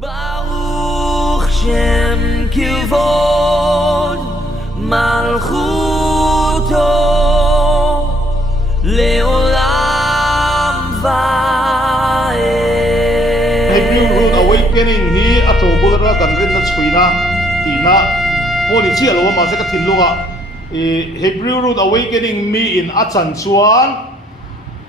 Baruch Shem Kivod Malchuto Leolam Vaed. Hebrew Root Awakening hi atobulra ganrin na chuina tina poni chi alo ma se ka thinlunga Hebrew Root Awakening mi in achan chuan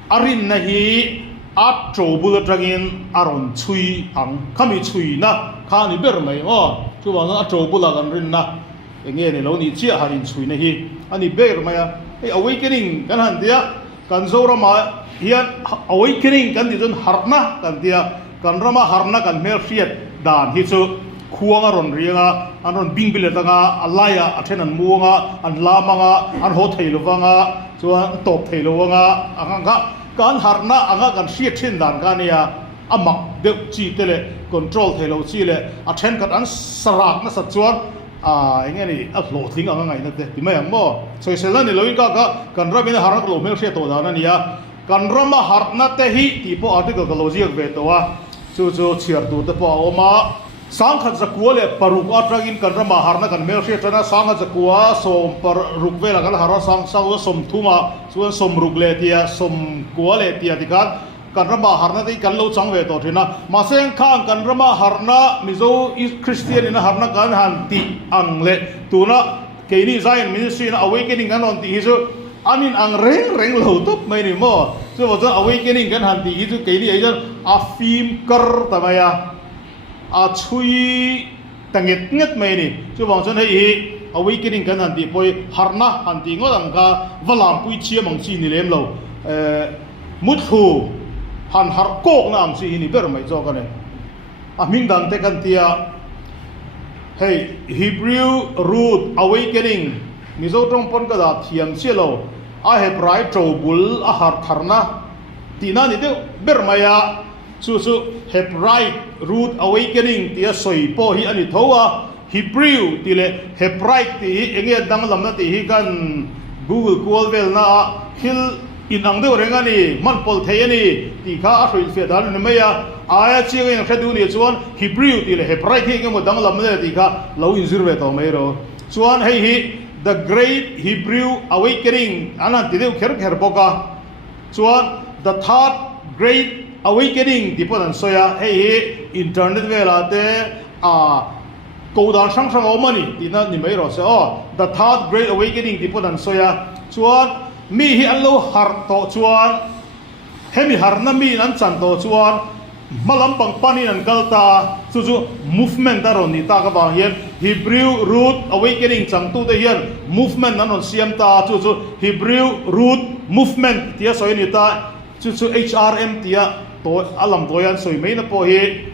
arin na hi atobulra gin aron chui ang kami chui na khani ber mai mo chu wa atobula ganrin na enge ne lo ni chi harin chui na hi ani ber maya awakening kan han dia kan zora ma hian awakening kan di don harna kan dia kan rama harna kan mel fiat dan hi chu khuanga ron rianga an ron bingbil tanga alaya athen an muanga an lamanga an ho theilowanga chuan top theilowanga anga kan harna anga kan fiat thin dan kania amak de chi tele control theilo chi le athen kan an sarak na sa chuan enge ni a hlo thing anga ngai na te ti mai mo soi selan ni loin ka kan rabina harak lo mel fiat to da na nia kan rama harna te hi ti po article ka logic ve to wa chu chiar du te po oma sang khat zakua le paruk atragin kan rama harna kan mel fiat na sang khat zakua som par rukve la kan hara sang som thuma chuan som ruk le tia som kwa le tia tikan kan rama harna dei kan lo chang ve to thina ma seng khang kan rama harna mizo is christian in harna kan han ti ang le tuna keini zion ministry na awakening kan on ti hizo anin ang reng lo top mai ni mo so wa awakening kan han ti hizo keini aijan afim kar tamaya a chui tanget nget mai ni so wa hei awakening kan han ti poi harna han ti ngodang ka valam pui chia mang chi ni lem lo muthu han har kok na am si ni ber mai zo ka ne a ming dan te kan tia hey Hebrew Root Awakening mizo trong pon ka da thiam chelo a he prai trobul a har tharna tina ni de ber maya chu he prai Root Awakening tia soi po hi ani thowa Hebrew tile he prai ti enge dang lam na ti hi kan Google Kualvel na hil inang de orenga ni man pol theyani ti kha a hril fe dan ne maya aya chiang in khadu ni chuan Hebrew ti le hebrai thi ngem dang lam ne ti kha lo in zirve to mai ro chuan hei hi the great Hebrew Awakening anan ti deu kher boka chuan the third great awakening ti pon soya hei hi internet vela te ko dan sang omani ti na ni mai ro se the third great awakening ti pon soya chuan mi hi allo har to chuan hemi harna mi nan chan to chuan malam pang pani nan kalta chu movement aron ni ta ka ba hian Hebrew Root Awakening chang tu te hian movement nan on siam ta chu Hebrew Root movement tia soi ni ta chu HRM tia to alam toyan soi mai na po hi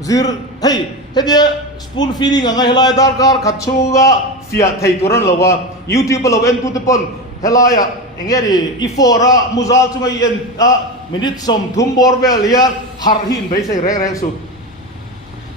zir hey hedia spoon feeding anga helai dar kar khachuga fia thei turan lowa YouTube lo en tu te pon helaya engeri ifora muzal chunga en minute som thum borbel ya har hin bei sei reng su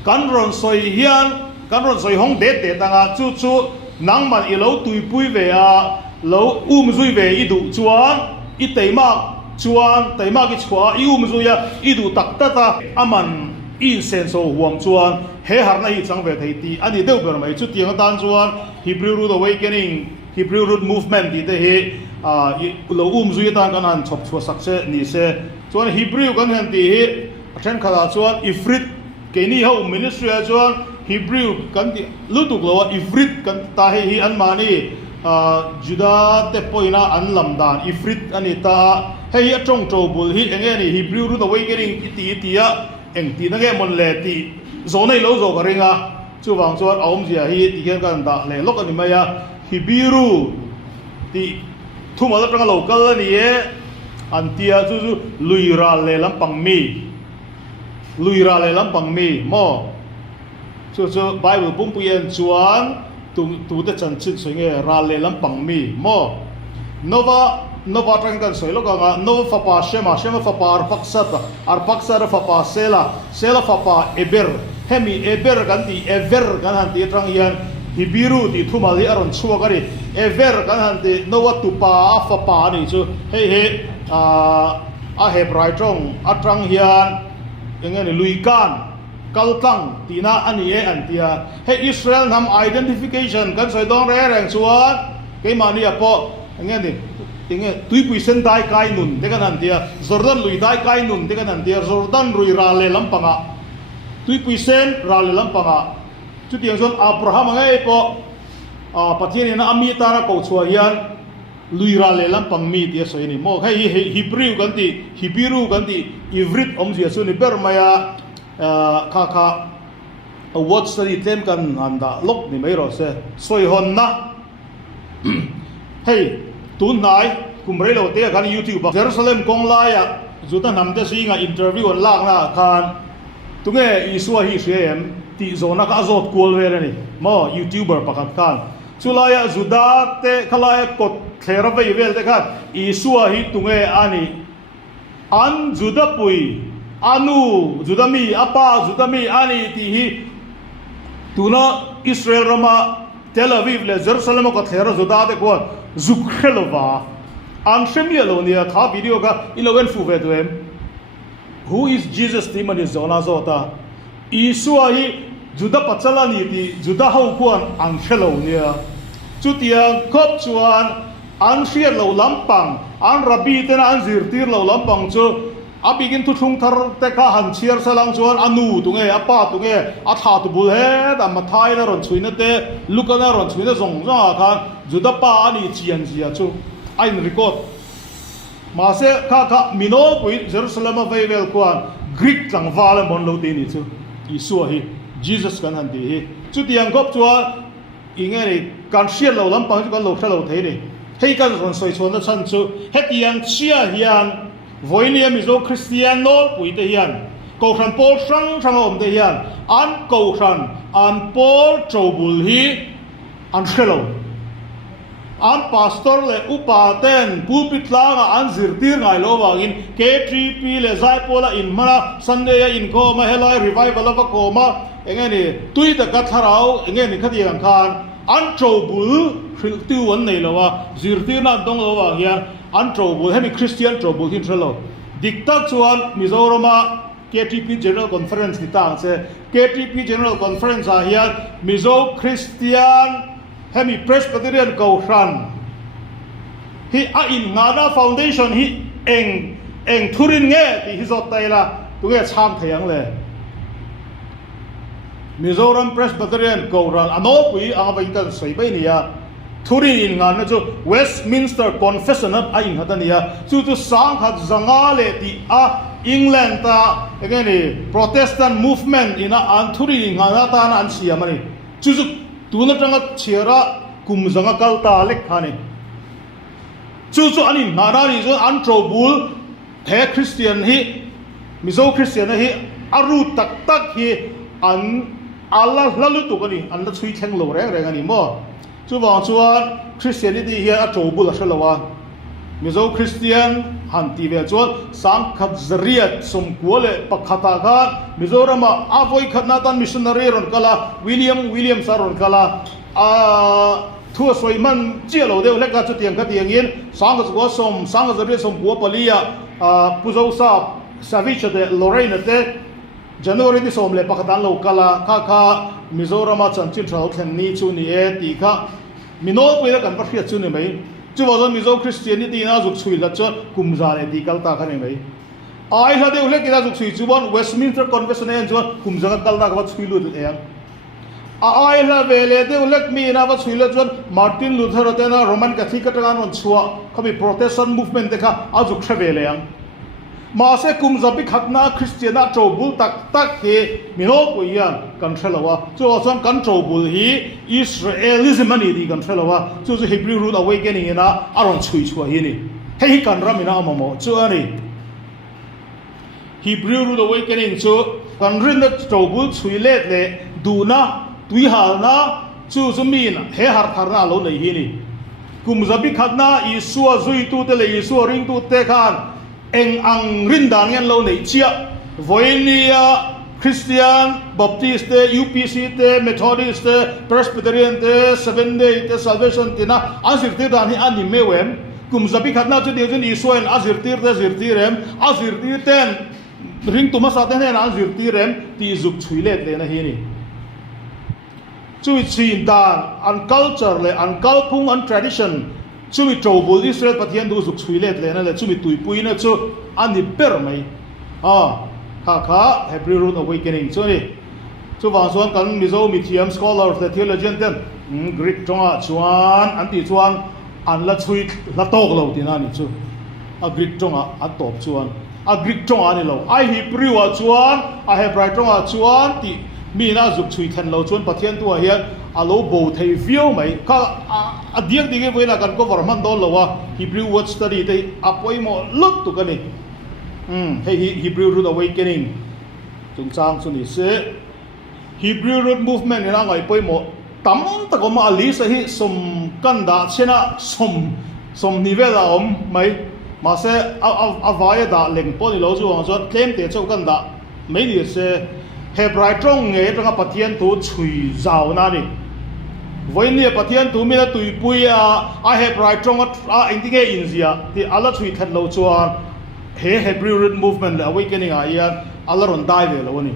kanron soi hian kanron soi hong de tanga chu nangman I lo tuipui ve a lo zui ve I du chuan I teima chuan teima ki chua I zui ya I du tak ta aman in senso huam chuan he harna hi chang ve thei ti ani deu ber mai chu tiang tan chuan Hebrew Root Awakening Hebrew Root Movement ti te hi lo zui tan kan han chop chua sakse ni se chuan Hebrew kan han ti hi athen khala chuan ifrit keini ho ministry chuan Hebrew kan ti lutuk lo ifrit kan ta hi an mani Judah te poina an lamdan ifrit ani ta hei atong trobul hi enge ni Hebrew Root Awakening ti ya eng ti na ge mon le ti zo nei lo zo ka ringa chu wang chuan aum zia hi ti hian kan da le lok ani maya Hebrew ti thuma la tanga local ani e antia chu luira le lampang mi mo chu Bible pum puyen chuan tu te chan chin soi nge ra le lampang mi mo nova tang kan soi lo ka nova fa pa shema fa pa ar paksa fa pa sela fa pa eber hemi eber kan ti ever kan han ti trang yan Hebrew ti thumali aron chua kari ever kan han ti nova tu pa fa pa ni chu hei a hebrai trong atrang hian engeni luikan kaltang tina ani e antia he Israel nam identification kan soi dong re reng chuan ke mani apo nge ni tinge tuipui sen dai kai nun te kan antia Jordan lui dai kai nun te kan antia Jordan rui ra le lampanga tuipui sen ra le lampanga chu tiang son Abraham ngai po pathian na ami tara ko chua hian lui ra le lampang mi ti so ni mo khai Hebrew kan ti Ivrit om zia su ni bermaya kha a word study tem kan anda lok ni mai ro se soi hon na hey tun nai kumrei lo te kan YouTube Jerusalem kong la ya zuta nam te si nga interview on lak na khan tunge isua hi sem ti zona ka azot kul ve ni mo YouTuber pakat kan chulaya zuda te khalaya kot thera ve vel te khan isua hi tunge ani an juda pui anu judami apa judami ani ti hi tuna Israel rama Tel Aviv le Jerusalem ko thera juda te ko zukhelova an shemia nia tha video ka ilogen fu ve tuem who is Jesus timani zona zota isua hi juda pachala ni ti juda hau kuan an shelo nia chutia khop chuan an shia lo lampang an rabi ten an zirtir lo lampang chu abigin tu thung thar te kha han chiar salang chuan anu tunge apa tunge a tha tu bul he da mathai na ron chuina te lukana ron chuina zong za khan juda pa ani chian zia chu ain record ma se kha mino pui Jerusalem vai vel kwan Greek tlangwala mon lo te ni chu isu hi Jesus kan han ti hi chu tiang gop chuan ingeri kan shia lo lampang chu kan lo thla lo thei ni hei kan ron soi chon na chan chu hetiang chia hian voinia mizo Christian no pui te hian ko khan pol sang om te hian an ko khan an pol chobul hi an shelo an pastor le upaten pulpit langa an zirtir ngai lo wangin K3P le zaipola in mana Sunday in ko ma helai revival of ko ma engeni tuita ka tharau engeni khatiang khan an chobul tu wan nei lawa zirtir na dong lo wa hian an chobul hemi Christian chobul hin thelo dikta chuan Mizorama KTP General Conference ni tang se KTP General Conference a hian Mizo Christian hemi Presbyterian ko ran hi a in ngana foundation hi eng thurin nge ti hi zot taila tunge cham thayang le Mizoram Presbyterian ko ran ano pui anga baitan sei bai nia thurin in ngana chu Westminster Confessional a in hatania chu sang khat zanga le ti a England ta again Protestant movement in a an thurin ngana ta na an siamani chu tuna tanga chera kumzanga kalta lek khani chu ani narani zo an trobul the Christian hi mizo Christian hi aru tak hi an Allah lalu tu kani an la chui theng lo reng reng ani mo chu wang chuan Christianity hi a trobul a shalawa mizo Christian han ti ve chuan sang khat zariat som kuale pakhata kha Mizorama avoi khatna tan missionary ron kala William saron kala thua soiman chialo de leka chu tiang kha tiang in sang go som sang zariat som ku palia puzo sa savich de Lorraine te January ni som le pakhatan lo kala kha Mizorama chanchin thau thlen ni chu ni e ti kha minol puila kan pa hriat chu ni mai chu wazon mizo Christianity na zuk chui la chu kumza le ti kal ta kha ni mai ai la de ule kila zuk chui chu bon Westminster Convention en chu kumza ka kal ta ka chui lu de yang ai la vele de ule mi na ba chui la chu Martin Luther te na Roman Catholic ka ta non chua kami Protestant movement de kha azuk thre vele yang ma se kumza bi khatna Christiana chobul tak he minol puian kan thelawa chu asan kan chobul hi Israelism ani di kan thelawa chu Hebrew root awakening ina aron chui chua hi ni hei kan ramina amamo chu ani Hebrew root awakening chu kan rin na chobul chui let le duna tui hal na chu zumin he har tharna lo nei hi ni kumza bi khatna Isua zui tu te le Isua ring tu te khan eng ang rindan ngen lo nei chia voinia Christian Baptist te UPC te Methodist te Presbyterian te Seventh Day te Salvation te na azirtir dan hi ani mewem kumzabi khatna chu deujin Israel azirtir te zirtirem azirtir ten ring tu masa te na zir ti rem ti zuk chui let le na hi ni chui chin dan an culture le an kalpung an tradition chui trobul Israel pathian du zuk chui let le na le chui tui pui na chu ani ber mai kha Hebrew Root Awakening chui chu wang suan kan mizo mithiam scholars le theologian ten Greek tonga chuan an ti chuan an la chui la tok lo ti na ni chu a Greek tonga a top chuan a Greek tonga ni lo a Hebrew a chuan a Hebrew tonga chuan ti mi na zuk chui then lo chuan pathian tu a hian a lo bo thei view mai ka a diak ding e la kan ko varman don lo wa Hebrew word study te a poi mo lot tu kan ni hey Hebrew Root Awakening chung chang chu ni se Hebrew Root Movement ni la ngai poi mo tam ta ko ma ali sa hi som kan da chena som nivela om mai mà sẽ vài đã lệnh bỏ đi lâu rồi rồi claim để cho cái đó mấy điều sẽ Hebrew trong nghề trong cái pathian tu chui giàu na đi với nhiều pathian tu mình là tùy bùi Hebrew trong anh tiếng nghe India thì Allah chui thật lâu cho Hebrew Root Movement Awakening Allah run đại về lâu này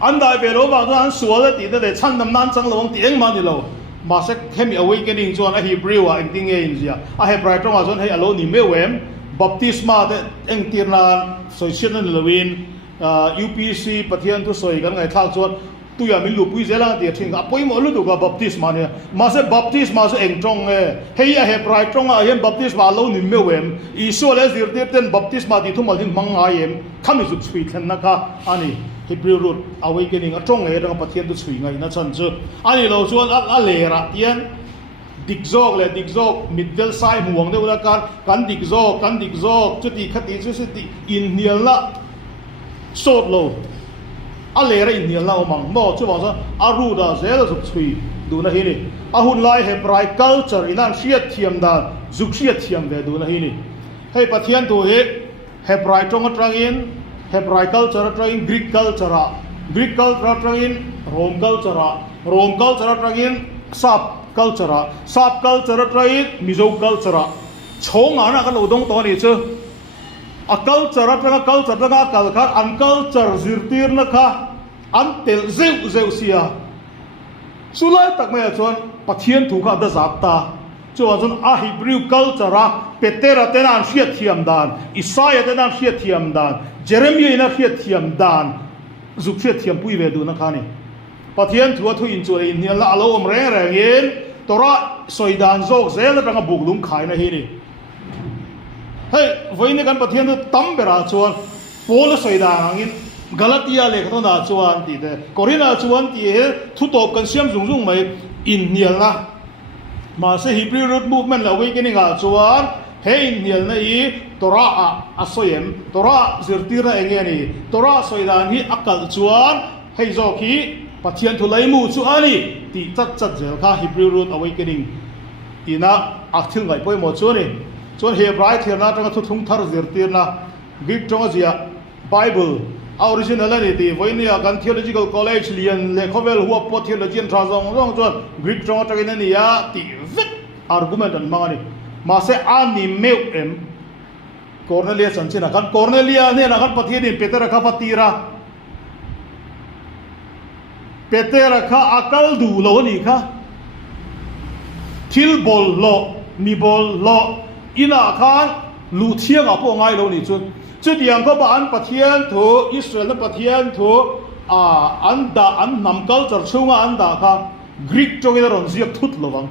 anh đại về lâu mà anh sửa lại thì để chăn năm năm chẳng lâu tiếng mà đi lâu mà sẽ thêm awakening cho anh Hebrew anh tiếng nghe India Hebrew trong cho hay alo ni meu em baptisma de anh tiền là soi xiên lên lewin UPC pathian tu soi cái ngày thao cho tôi mình lục quý là để thiên gặp bôi mỗi lúc gặp baptisma này mà sẽ baptisma sẽ anh trong hay Hebrew trong anh baptisma alo ni meu em Isu là gì để tên baptisma thì thu mà din mang ai em tham dự suy thiên na ka anh Hebrew Root Awakening trong ngày đó pathian tu chui ngay na chân chứ anh lâu chuan lệ ra tiền dik zog middle size muang đâu là kan dik zog chút đi khát đi chút đi in nhiều la sốt lâu lệ ra in nhiều la mang mo chú bảo sao ru da dễ là dục chui đủ na hi ni hun lai Hebrew culture inan siết thiam da dục siết thiam về đủ na hi ni hay pathian tu Hebrew trong trang in Hebrew culture trangin Greek culture trangin Rome culture trangin Sap culture trangin Mizo culture chong ana kan udong to ni chu a culture tranga kalkar an culture zirtir na kha an tel zeu sia sulai tak mai chuan pathian thu kha da zapta chuan a Hebrew culture petera tenan siat thiam dan Isaiah tenan siat thiam dan Jeremiah ina khiat thiam dan zuk khiat thiam pui ve du na khani pathian thua thu in chu in la alo om reng in tora soidan zok zel tanga buglum khai na hi ni hey voine kan pathian tu tam bera chuan pol soidan angin Galatia le khaton da chuan ti de Corina chuan ti he thu top kan siam zung mai in nial na ma se Hebrew Root Movement Awakening a chuan hey nial na i Torah asoyem Torah zirtira engeni Torah soidan hi akal chuan hey zo ki pathian thu laimu chu ani ti chat zel kha Hebrew Root Awakening ina akthil ngai poi mo chu ni chuan Hebrew thirna tanga thu thung thar zirtirna Greek tonga zia Bible original ani ti voinia kan theological college lian le khovel huwa po theologian trazong rong chuan Greek tonga tagin ani ya ti vek argument an mangani ma se ani meu em Cornelia sanchina kan Cornelia ne na kan pathian in Peter kha kha akal du lo ni kha thil bol lo mi bol lo ina khan lu thiang a po ngai lo ni chu diang ko ba an pathian thu Israel na pathian thu an nam culture chunga an da kha Greek tonga ron ziak thut lowang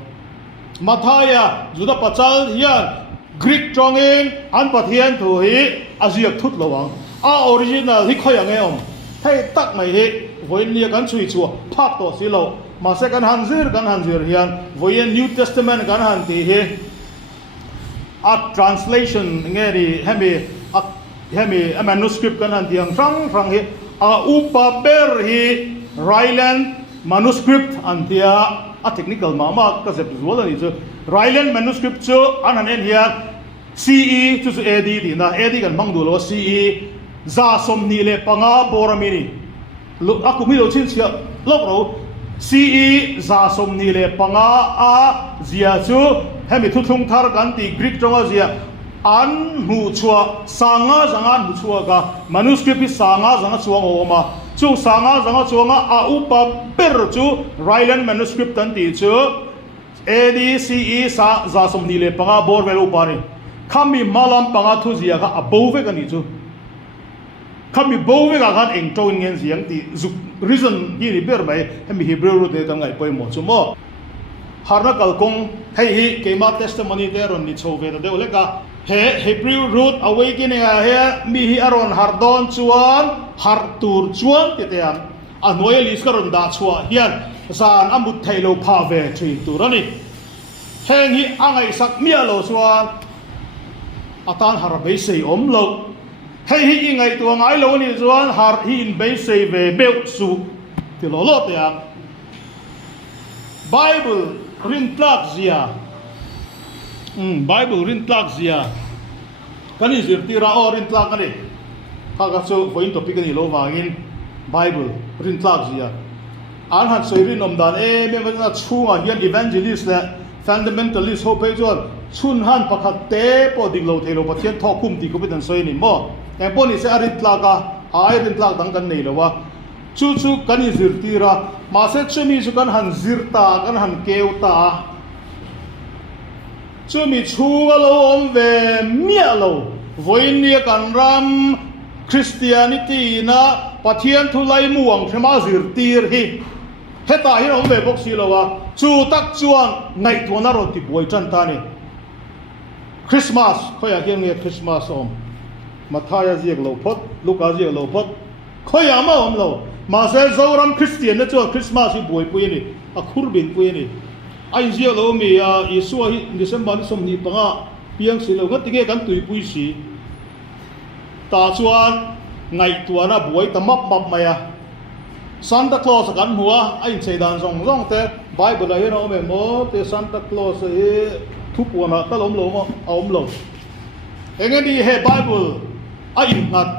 Mathaya juda pachal hian Greek trongin an pathian thu hi aziak thut lowang original hi khoyang eom thei tak mai hi voinia kan chui chu phak to silo ma se kan hanzir hian voin New Testament kan han ti hi a translation ngeri hemi a manuscript kan han tiang rang hi upa ber hi Ryland manuscript antia a technical mama ka sep zuala ni chu Ryland manuscript chu an hian CE chu AD ti na AD kan mangdu lo CE za somni le panga boramini lu aku mi lo chin sia lok ro CE za somni le panga a zia chu hemi thu thung thar kan ti Greek tonga zia an mu chua sanga zanga mu chua ka manuscript sanga zanga chuang oma chu sanga zanga chuanga a upa per chu Ryland manuscript tan ti chu ADCE sa za som ni le panga bor velu pare khami malam panga thu zia ka above ka ni chu khami bove ka kan eng to ngen ziang ti zu reason hi ni ber mai hemi Hebrew ru de ka ngai poi mo chu mo harna kalkong hei hi kema testimony te ron ni chove de ole ka he Hebrew root awakening a he mi hi aron hardon chuan hartur chuan ti te an anoi lis ka ron da chua hian san amut thailo pha ve thin turani heng hi angai sak mia lo chuan atan har be sei om lo hei hi ingai tu ngai lo ni chuan har hi in be sei ve beu su ti lo lo te an Bible rin tlak zia Bible rin tlak zia kani zirtira o rin tlak ani kaka chu voin topic ani lo wangin Bible rin tlak zia an han soirin omdan me na chunga hian evangelist le fundamentalist ho pe chuan chun han pakhat te po ding lo thelo pathian thokum ti ko bidan soini mo e poni se arin tlaka ai rin tlak dang kan nei lo wa chu kani zirtira ma se chumi chu kan han zirta kan han keuta chumi chuga lo om ve mia lo voin ni kan ram Christianity na pathian thulai muang thema zirtir hi heta hi om ve bok si lo wa chu tak chuan ngai thona ro ti boi chan ta ni Christmas khoya ke nge Christmas om Mathaya ziek lo phot Luka ziek lo phot khoya ma om lo ma se zoram Christian na chu Christmas hi boi pui ni a khur bin pui ni ai ziek lo mi a Yesu hi December ni som ni panga piang si lo ngat ge kan tui pui si ta chuan ngai tuana boi tamap map maya Santa Claus kan hua ai chei dan zong zong te Bible hi no me mo te Santa Claus hi thupuana ta lom lo mo om lo engeni he Bible ai ngat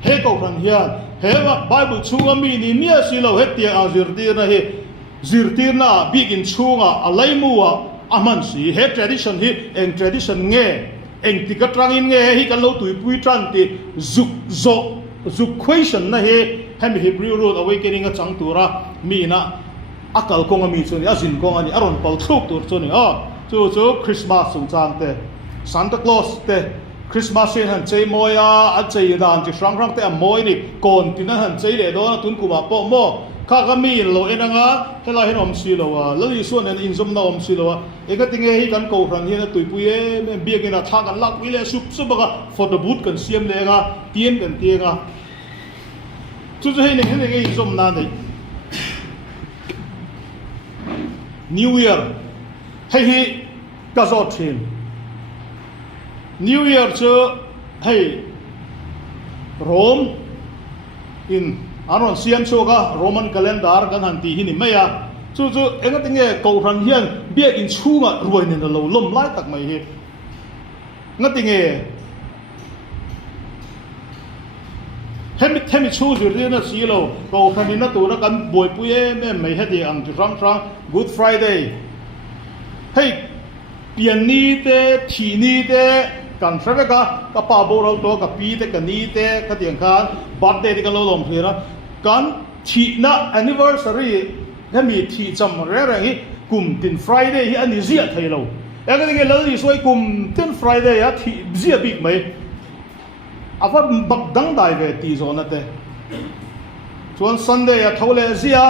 he ko ran hian he wa Bible chunga mi ni mia si lo he tia a zirtir na he zirtir na bigin chunga alai muwa aman si he tradition hi eng tradition nge eng tikatrangin nge hi kan lo tui pui tran ti zuk question na he hem Hebrew root awakening a chang tura mi na akal kong mi chuni azin kong ani aron pal thuk tur chuni chu Christmas sung chang te Santa Claus te Christmas in han chei moya a chei dan chi rang rang te a moi ni kon tin han chei le do na tun ku ba po mo kha ka mi lo enanga hela hen om si lo wa lali suan en in zum na om si lo wa e ka tinge hi kan ko ran hi na tui pui e me bia ge na tha kan lak wi le sup su ba ka for the boot kan siam le nga tien kan tie nga chu chu he ne he ge zum na dei New Year hey hi ka zo thin New Year chu hey Rome in anon siam chu ka Roman calendar kan han ti hi ni maya chu enga tinge ko ran hian bia in chunga ruai ne lo lom lai tak mai hi ngatinge hemi chu zir na si lo ko ran na tu na kan boi pui me mai he di ang rang Good Friday hey pian ni te thi ni te kan thre ka pa bo ro to ka pi te ka ni te ka tiang khan birthday te ka lo lom phira kan thi na anniversary hemi thi cham re re hi kum tin Friday hi ani zia thailo e ka nge lo ni soi kum tin Friday ya thi zia big mai afa bak dang dai ve ti zo na te chuan Sunday ya thole zia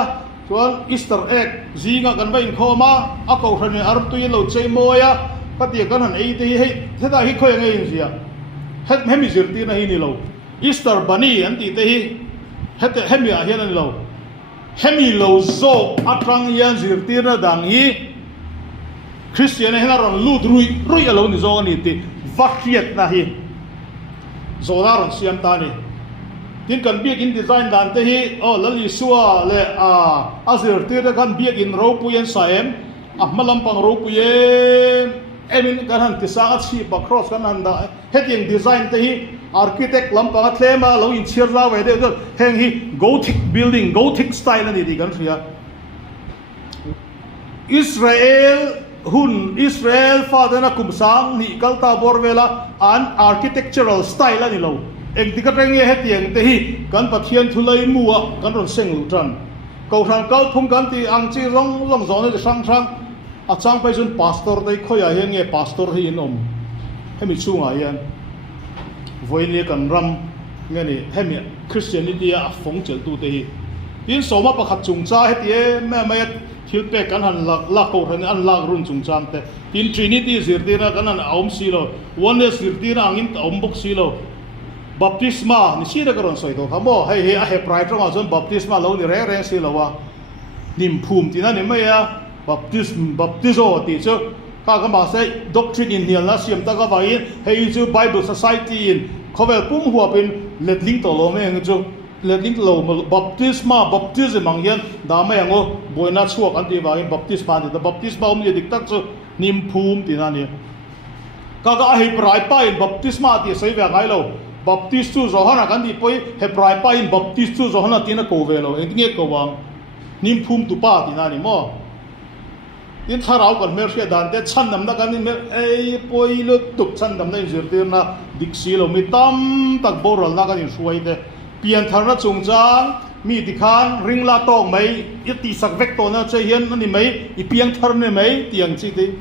chuan Easter egg zinga kan vain khoma a ko ran ar tu lo chei moya pati kan han ei te hi theda hi khoi ngai zia het hemi zirti na hi ni lo Easter bunny an ti te hi het hemi a hian an lo hemi lo zo atrang yan zirti na dang hi Christian he na ron lut rui alo ni zo ni ti vakiet na hi zo na ron siam ta ni tin kan biak in design dan te hi lali suwa le azir te kan biak in ro puyen saem malam pang ro puyen emin kan han tisa at si pa cross kan han da heting design te hi architect lam pang athlema lo in chirla we de heng hi gothic building gothic style ani di kan ria Israel hun Israel father na kumsang ni kalta borvela an architectural style ani lo eng tikat renge hetiang te hi kan pathian thulai muwa kan ron seng lu tran ko ran kal thum kan ti ang chi long long zone de sang sang a chang pai jun pastor dei khoya hian nge pastor hi in hemi chunga hian voile kan ram nge ni hemi Christianity a phong chel tu te hi tin soma pakhat chung cha hetie me me thil pe kan han la ko ran an la run chung cham te tin Trinity zirtina kan an aum silo oneness zirtina angin aum bok silo baptisma ni sira karon soi to khamo hei he a he pride ronga zon baptisma lo ni re re si lawa nim phum tina ni maya baptizo ti chu ka ma se doctrine in hial na siam ta ka vai hei chu Bible Society in khovel pum huwa pin letling to lo me ang chu letling lo baptism ang hian da me ango boina chuak an ti vai baptisma ni da baptisma ni dik tak chu nim phum tina ni ka hei pride pa in baptisma ti sei ve ngai lo baptist chu zohana kan di poi hebrai pa in baptist chu zohana tina ko velo engge ko wang nim phum tu pa tina ni mo tin tharau kan mer sia dan te chan nam na kan mer ei poi lo tuk chan nam na zirtir na diksi lo mi tam tak boral na kan suai te pian tharna chungchang mi dikhan ringla tong mai iti sak vek to na che hian ani mai i piang thar ne mai tiang chi te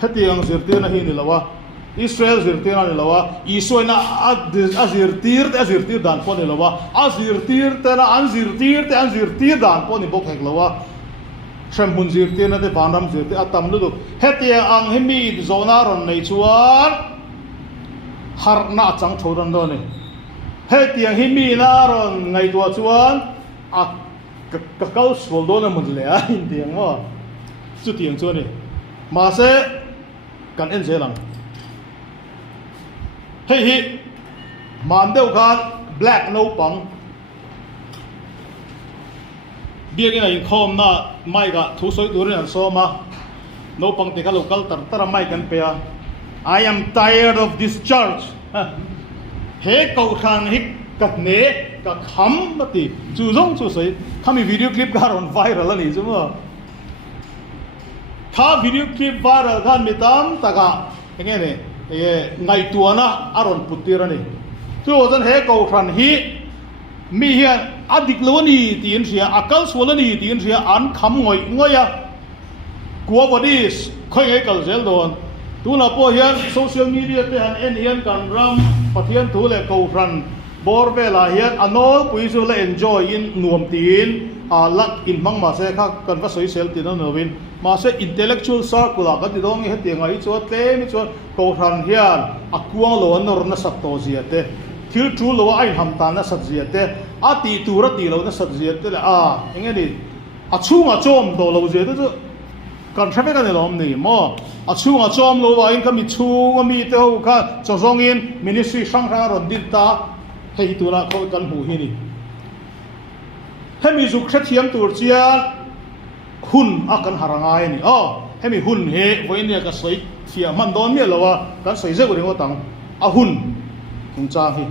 hetiang zirtir na hi ni lawa Israel zirtir na lawa isoi na azirtir dan po ni lawa azirtir te na anzirtir dan po ni bok hek lawa shambun zirtir na de banam zirtir atam lu hetia ang hemi zona ron nei chuan har na chang thoran do ni hetia hemi na ron ngai tua chuan a ka kal swol do na mun le a in tiang mo chu tiang chu ni ma se kan en zelang hei hi man deuh khan black no pang biagin ai khom na mai ga thu soi durin an so ma no pang te ka local tar mai kan pe I am tired of this church he kau khan hi ka ne ka kham mati chu zong chu sei khami video clip gar on viral ani chu ma tha video clip viral khan mitam taka nge ne ngai tuana aron putirani chu ozan he ko khan hi mi hian adik loni tin ria akal swalani tin ria an kham ngoya kuwa bodis khoi ngai kal zel don tu na po hian social media te han en hian kan ram pathian thu le ko khan bor vela hian anol puisu le enjoy in nuam tin a lak in mang ma se kha kan va soi sel tin no win ma se intellectual circle ka ti dong he ti ngai chu tle mi chu ko ran hian akuang lo nor na sat to ziate thil tru lo ai ham ta na sat ziate a ti tu ra ti lo na sat ziate a enge ni a chunga chom do lo ziate chu kan thave kan lo ni mo a chunga chom lo wa in ka mi chunga mi te ho kha chozong in ministry sang ra ron din ta hei tu na ko kan hu hi ni hemi zu khathiam tur chian hun akan harangai ni hemi hun he voinia ka soi fia man don mi lawa kan soi je uri ngotang a hun cha hi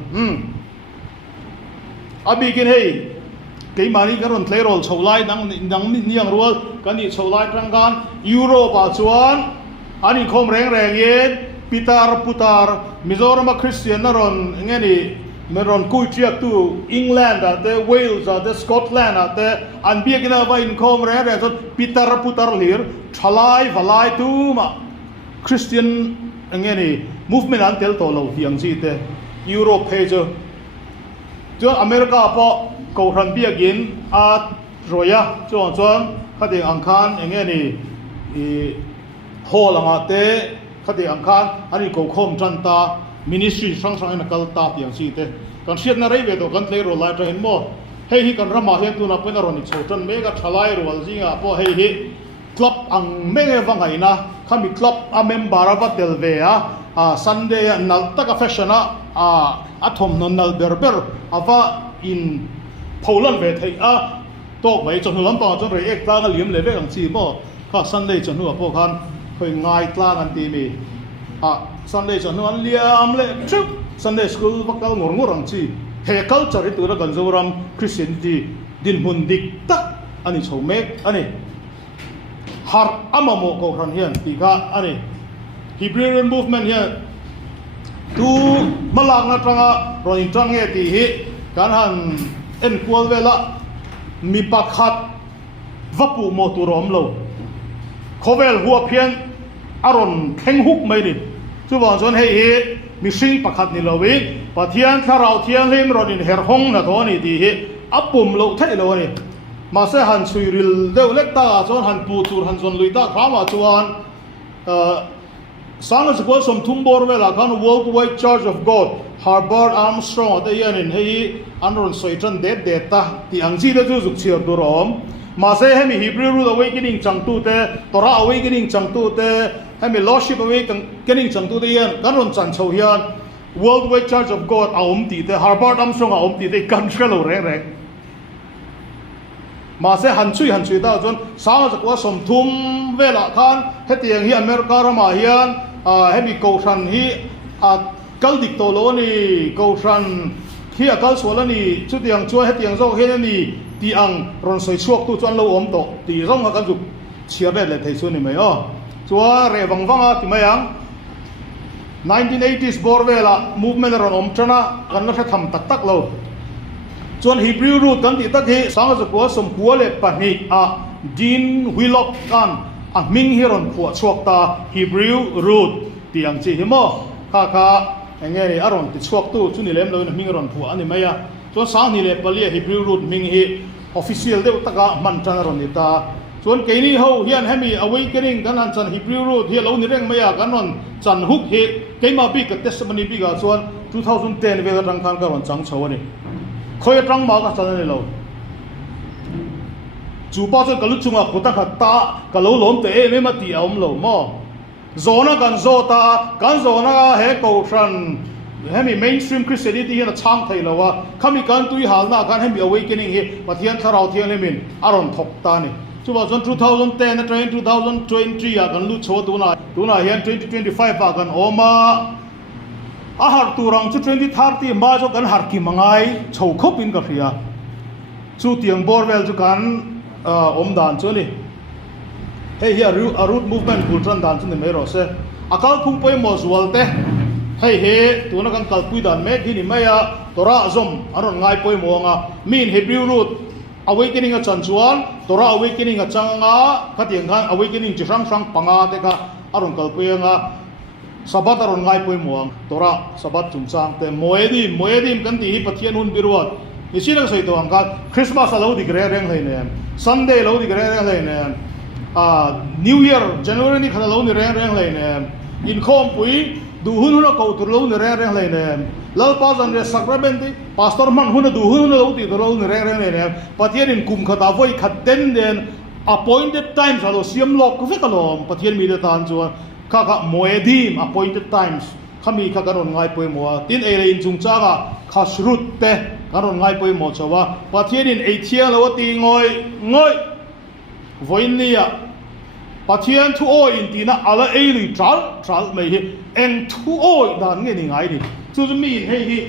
abi kin hei ke mani karon tlerol cholai dang niang rual kan ni cholai tangkan europe a chuan ani khom reng yen pitar putar mizoram christian naron ngeni meron kui triak tu England ate Wales ate Scotland ate an biagina va in khom re pitar putar lir thalai valai tu ma Christian ngeni movement an tel to lo hiang chi te Europe he jo America po ko ran biagin a roya chuan khading angkhan ngeni I holanga te khading angkhan ani ko khom tanta ministry sang na kal ta tiang si te kan siat na rei ve do kan tle ro lai tra hin mo hei hi kan rama hian tu na pena ro ni chotan mega thalai ro wal jinga po hei hi club ang menge wangai na khami club a member ava tel ve a sunday nal taka fashion a athom non nal berber ava in Poland ve thei a tok mai chon lam pa chon rei ek ta ga liam le ve ang chi mo kha sunday chon hu po khan khoi ngai tlang an ti mi Sunday chon an liam le chup Sunday school bakal ngor ang chi he culture itu ra kan zoram Christianity din mun dik tak ani chomek ani har amamo ko ran hian ti kha ani Hebrew movement hian tu malak na tanga ron tang nge ti hi kan han en kwal vela mi pakhat vapu mo tu rom lo khovel huwa phian aron theng huk mai ni chu wa zon hei hi mi sing pakhat ni lowi pathian tharau thiang lim ron in her hong na thoni ti hi apum lo thai lo ni ma se han chui ril deuh lek ta chon han pu tur han zon lui ta khama chuan sang as ko som thum bor vela kan worldwide church of god Harbord Armstrong ate yan in hei anron soitran de ta ti angji de chu zuk chiar du rom ma se hemi Hebrew root awakening changtu te Torah awakening changtu te hemi lordship awakening changtu te yan kanron chan chho hian worldwide church of god aum ti te Harbord Armstrong aum ti te kan shelo rek mà sẽ hành suy ta chọn sáng giờ qua sum thum về là khan hết tiền hi America ra mà hiền hết bị cầu sản hi câu địch tổ lô ni cầu sản hi câu số là ni chút tiền chúa hết tiền rồi hết ni tiền rồi soi chuộc tu chọn lâu ốm tổ thì rong họ cần dục chia về lại thấy số này mấy chúa rẻ vắng vắng thì mấy ang 1980s bor về là movement rồi ốm chana cần nó sẽ thầm tắc lâu chọn Hebrew root kan ti tak hi sang za ko som pu le pani din wilok kan ming hiron phu chuak ta Hebrew root tiang chi himo kha enge ni aron ti chuak tu chu ni lem lo na ming ron phu ani maya chon sang ni le pali Hebrew root ming hi official de taka man tan ron ni ta chon ke ni ho hian hemi awakening kan an chan Hebrew root hi lo ni reng maya kan ron chan huk hi keima bi ka testimony bi ga chon 2010 ve ga rang khan ka ron chang chawani khoi trăng mà cái sao này lâu, chủ bao giờ cái lúc chúng ta cũng ta cái lâu lom thế em mà tiệt ông lâu mà, zona gan zota gan zona hệ cầu san, hệ mi mainstream Christianity hiện là chang thay lâu à, kami gan tui hal na gan hệ mi awakening hệ, mà thiên tharau thiên lên mình, aron thọc ta này, chủ bao giờ 2010 na 2020 à gan lúc chua tu na hiện 2025 à gan oma ahar turang chu 2030 ma jo kan har ki mangai chho khop in ka khia chu tiang borwell chu kan om dan chu ni hei hi a root movement kultran dan chu ni mai ro se akal phung poi mo zual te hei he tu na kan kal pui dan me hi ni mai a tora zom aron ngai poi mo nga min Hebrew root awakening a chan chuan Torah awakening a changa ka tiang kan awakening chi sang panga te ka aron kal pui nga sabat aron ngai poi muang Torah sabat chung chang te moedim kan ti hi pathian hun biruat ni sinang sei to ang ka Christmas alo di gre reng lai ne Sunday lo di gre reng lai ne New Year January ni khala lo ni reng lai ne in khom pui du hun na ko tur lo ni reng lai ne lal pa jan re sacrament pastor man hun du hun lo ti lo ni reng lai ne pathian in kum khata voi khaten den appointed times alo siam lok ve kalom pathian mi de tan chuan kaka moedim appointed times kami kakaron ngai poi mo tin e in chung chaga khasrut te karon ngai poi mo chawa pathian in eithia lo ti ngoi voinia pathian thu oi in tina ala eli tral mai hi eng thu oi dan nge ni ngai ni chu mi hei hi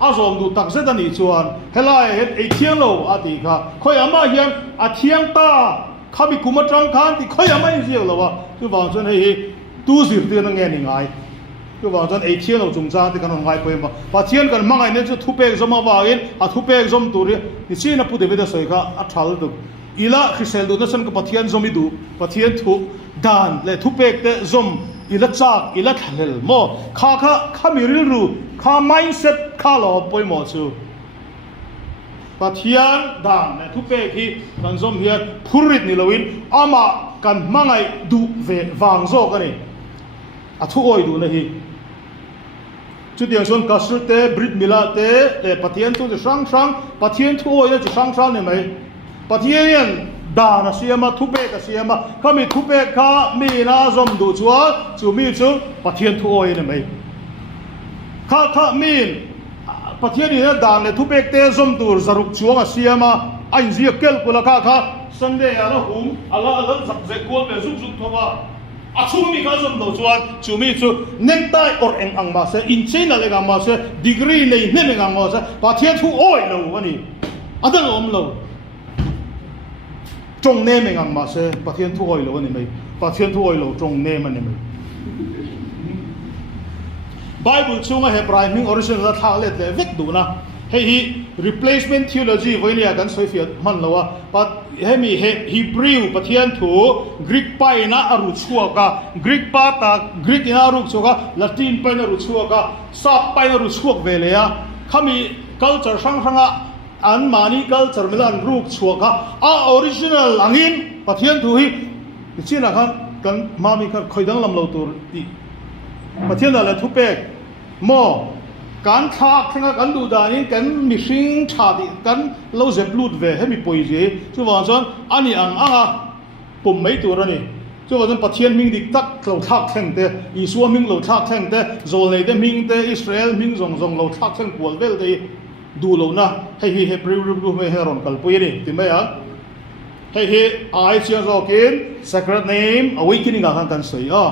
azom du tak zeta ni chuan helai het eithia lo ati kha khoi ama hian athiang ta kami kumatang khan ti khoi ama in zial lo wa chu wang chon hei tu zir te na nge ni ngai chu wang chon eithia lo chung cha ti kan ngai poi ma pathian kan mangai ne chu thupek zoma wa in a thupek zom tur ni china pu de da soi kha a thal du ila khisel du na san ka pathian zomi du pathian thu dan le thupek te zom ila chak ila thalel mo kha miril ru kha mindset kha lo poi mo chu pathian dan le thupek hi kan zom hian phurit ni loin ama kan mangai du ve wang zo ka ni a thu oi du na hi chu tiang son kasur te brit mila te le pathian tu sang pathian thu oi chu sang ne mai pathian da na siama thupe ka siama kami thupe kha mi na zom du chua chu mi chu pathian thu oi ne mai kha min pathian ni da le thupe te zom tur zaruk chuanga siama ain zia kel kula kha sunday ala hum ala zak ze ko be zuk thowa achumi ka zom do chuan chumi chu necktie or eng ang ma se in china le ga ma se degree nei ne ga ma se pathian thu oi lo ani adal om lo trong nêm mình ngang mà sẽ bắt thiên thu hồi lâu này mày bắt thiên thu hồi lâu trong nêm anh mày Bible chung a Hebrew mình original là thang lệ lệ vết đủ na hey replacement theology với nia kan soi phiat man lawa but hemi Hebrew bắt thiên thu Greek pai na aru chua ka Greek pa ta Greek na aru chua ka Latin pai na aru chua ka Sap pai na aru chua về lệ à kami culture sang sang a an mani culture milan ruk chua ka a original angin bắt thiên thu hi chỉ là kan mami kan khoi dang lam lo tur ti bắt thiên là thu pek moการทักทั้งกันดูดานี่กันมีสิ่งชาติกันเราเจ็บลุดเวให้มีป่วยเสียช่วยว่าจนอันนี้ปุ่มไม่ตัวนี่ช่วยว่าจนประเทศมิงดิตักเราทักแท่งเตะอิสราเอลมิงเราทักแท่งเตะโซเลเตมิงเตอิสราเอลมิงจงเราทักแท่งปวดเวลเตดูเรานะให้เฮบริวรู้ไม่ให้รอนกัลปุยนี่ถึงไหมอ่ะให้ไอเชียร์โซกิน Sacred Name Awakening กันสวยอ่ะ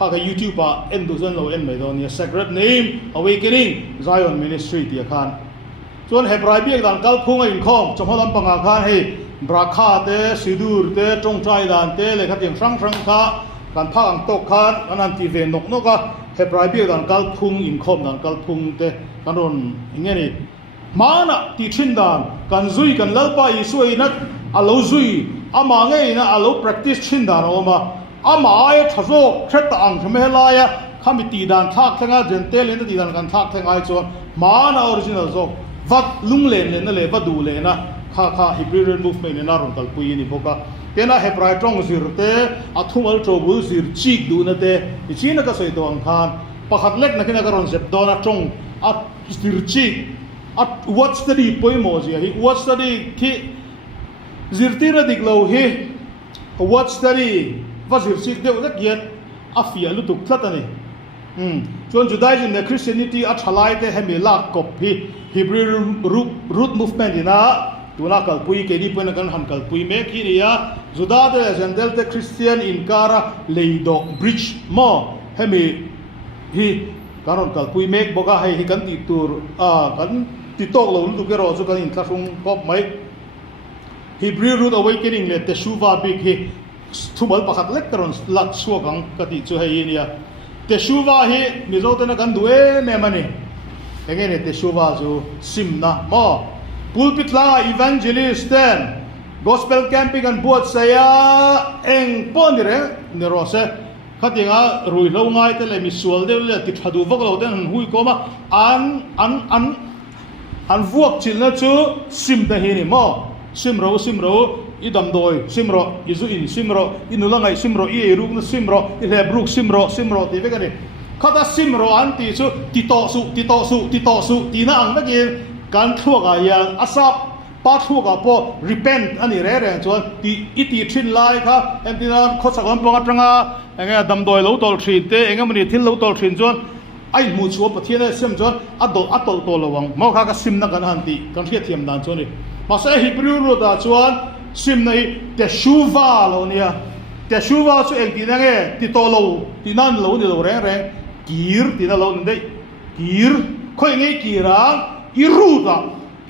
ถ้าใคร YouTube อ่ะเอ็นดูจนเราเอ็นไม่โดนเนี่ย Sacred Name Awakening Zion Ministry ที่อาคารส่วนเฮบรายเบียกด่านกัลพุ่งไอ้อินคอมจำพลังปังอาคารให้บราคาเตสิดูร์เตจงใจด่านเตเลยครับอย่างสังค่ะการพักอังตกคานอันนั้นที่เวนนกก็เฮบรายเบียกด่านกัลพุ่งอินคอมด่านกัลพุ่งเตกันโดนอย่างเงี้ยนี่มานะที่ชินด่านกันซุยกันเล่าไปสวยนักอาลูซุยอามาไงนะอาลู practice ชินด่านออกมาอามาไอ้ทัศน์เช็ดต่างใช่ไหมล่ะยะข้ามีตีด่านทักทั้งอาเจนเตเลนตีด่านกันทักทั้งไอ้ส่วนมานะออริจินัลโซวัดลุงเลนนั่นเลยวัดดูเลยนะข้าฮิบริดมูฟเมนต์น่ารุ่งกัลปุยนี่พวกเตน่าเฮบรายตรงสิรเตอัทุมัลโจบุสิรชีกดูนั่นเตจีนักสวยตัวอังคารปะขัดเล็กนักนักรอนเจ็บโดนตรงอัสิรชีกอัวัดสตดีปุยโมจิฮิวัดสตดีที่สิรตีระดิกเราฮิวัดสตดีว่าสิรชีกเดียวก็เกียรอาฟิอาลุตุกทัดนี่ส่วนจุดได้จริงในคริสเตียนิตี้อัชไลเตให้มีลากกบฮิบริดรูทมูฟเมนต์นะตัวนักกัลปุยเกดีเป็นกันหันกัลปุยเมกี้นี่อะจุดได้เจนเดลเตคริสเตียนอินการะเลย์ดอกบริดจ์มอให้มีการอนกัลปุยเมกบอกว่าให้กันติดตัวกันติดโต๊ะเราลุตุกเกอร์จุกันอินคลาสงกบไหมฮิบริดรูทเอาไว้เกินเลยแต่ชูวาบิกทุบปะขัดเล็กตรอนลัดชัวกังกติจูให้เนี่ยแต่ชูวาฮิมิโซเตนะกันดูแม่มันนี่ยังไงเนี่ยแต่ชูวาจูซิมนะมอพูลปิตลาอีวานเจลิสเตนกอสเปลแคมปิ้งกันบวชเสียเองป้อนนี่เร่เนรอเซขัดยังอ่ะรุยเราง่ายแต่เลยมิสวลเดลเลยติดหัดดูพวกเราเต้นหุยก็มาอันพวกจิลนะจูซิมแต่เฮนี่มอซิมเราอีดำโดยซิมโรอิจุอินซิมโรอินุลังไงซิมโรอีรุกนซิมโรอิเลบรุกซิมโรที่เวกันนี่ข้าถ้าซิมโรอันที่สุติโตสุตีน่าอังนักเรียนการทั่วกันยังอาซับป้าทั่วกันพอ repent อันนี้เรื่องส่วนที่อิติชินไลครับเอ็มที่นั่นข้อสักวันปลงอัตรงอ่ะเองดำโดยเราตอลชินเตเองมันนี่ทิ้งเราตอลชินส่วนไอ้มูชัวประเทศเนี่ยซิมส่วนอัตโตระวังมองข้าก็ซิมนักกันหันตีกันเทียบเทียมดันส่วนนี้มาใช้ฮิบริวรูดาส่วนซิมในแต่ชูวาเราเนี่ยแต่ชูวาสุเองที่นั่นเองที่โตเราที่นั่นเราที่เราแรงกีร์ที่นั่นเราเนี่ยกีร์ค่อยงี้กีร์อ่ะอีรูดอ่ะ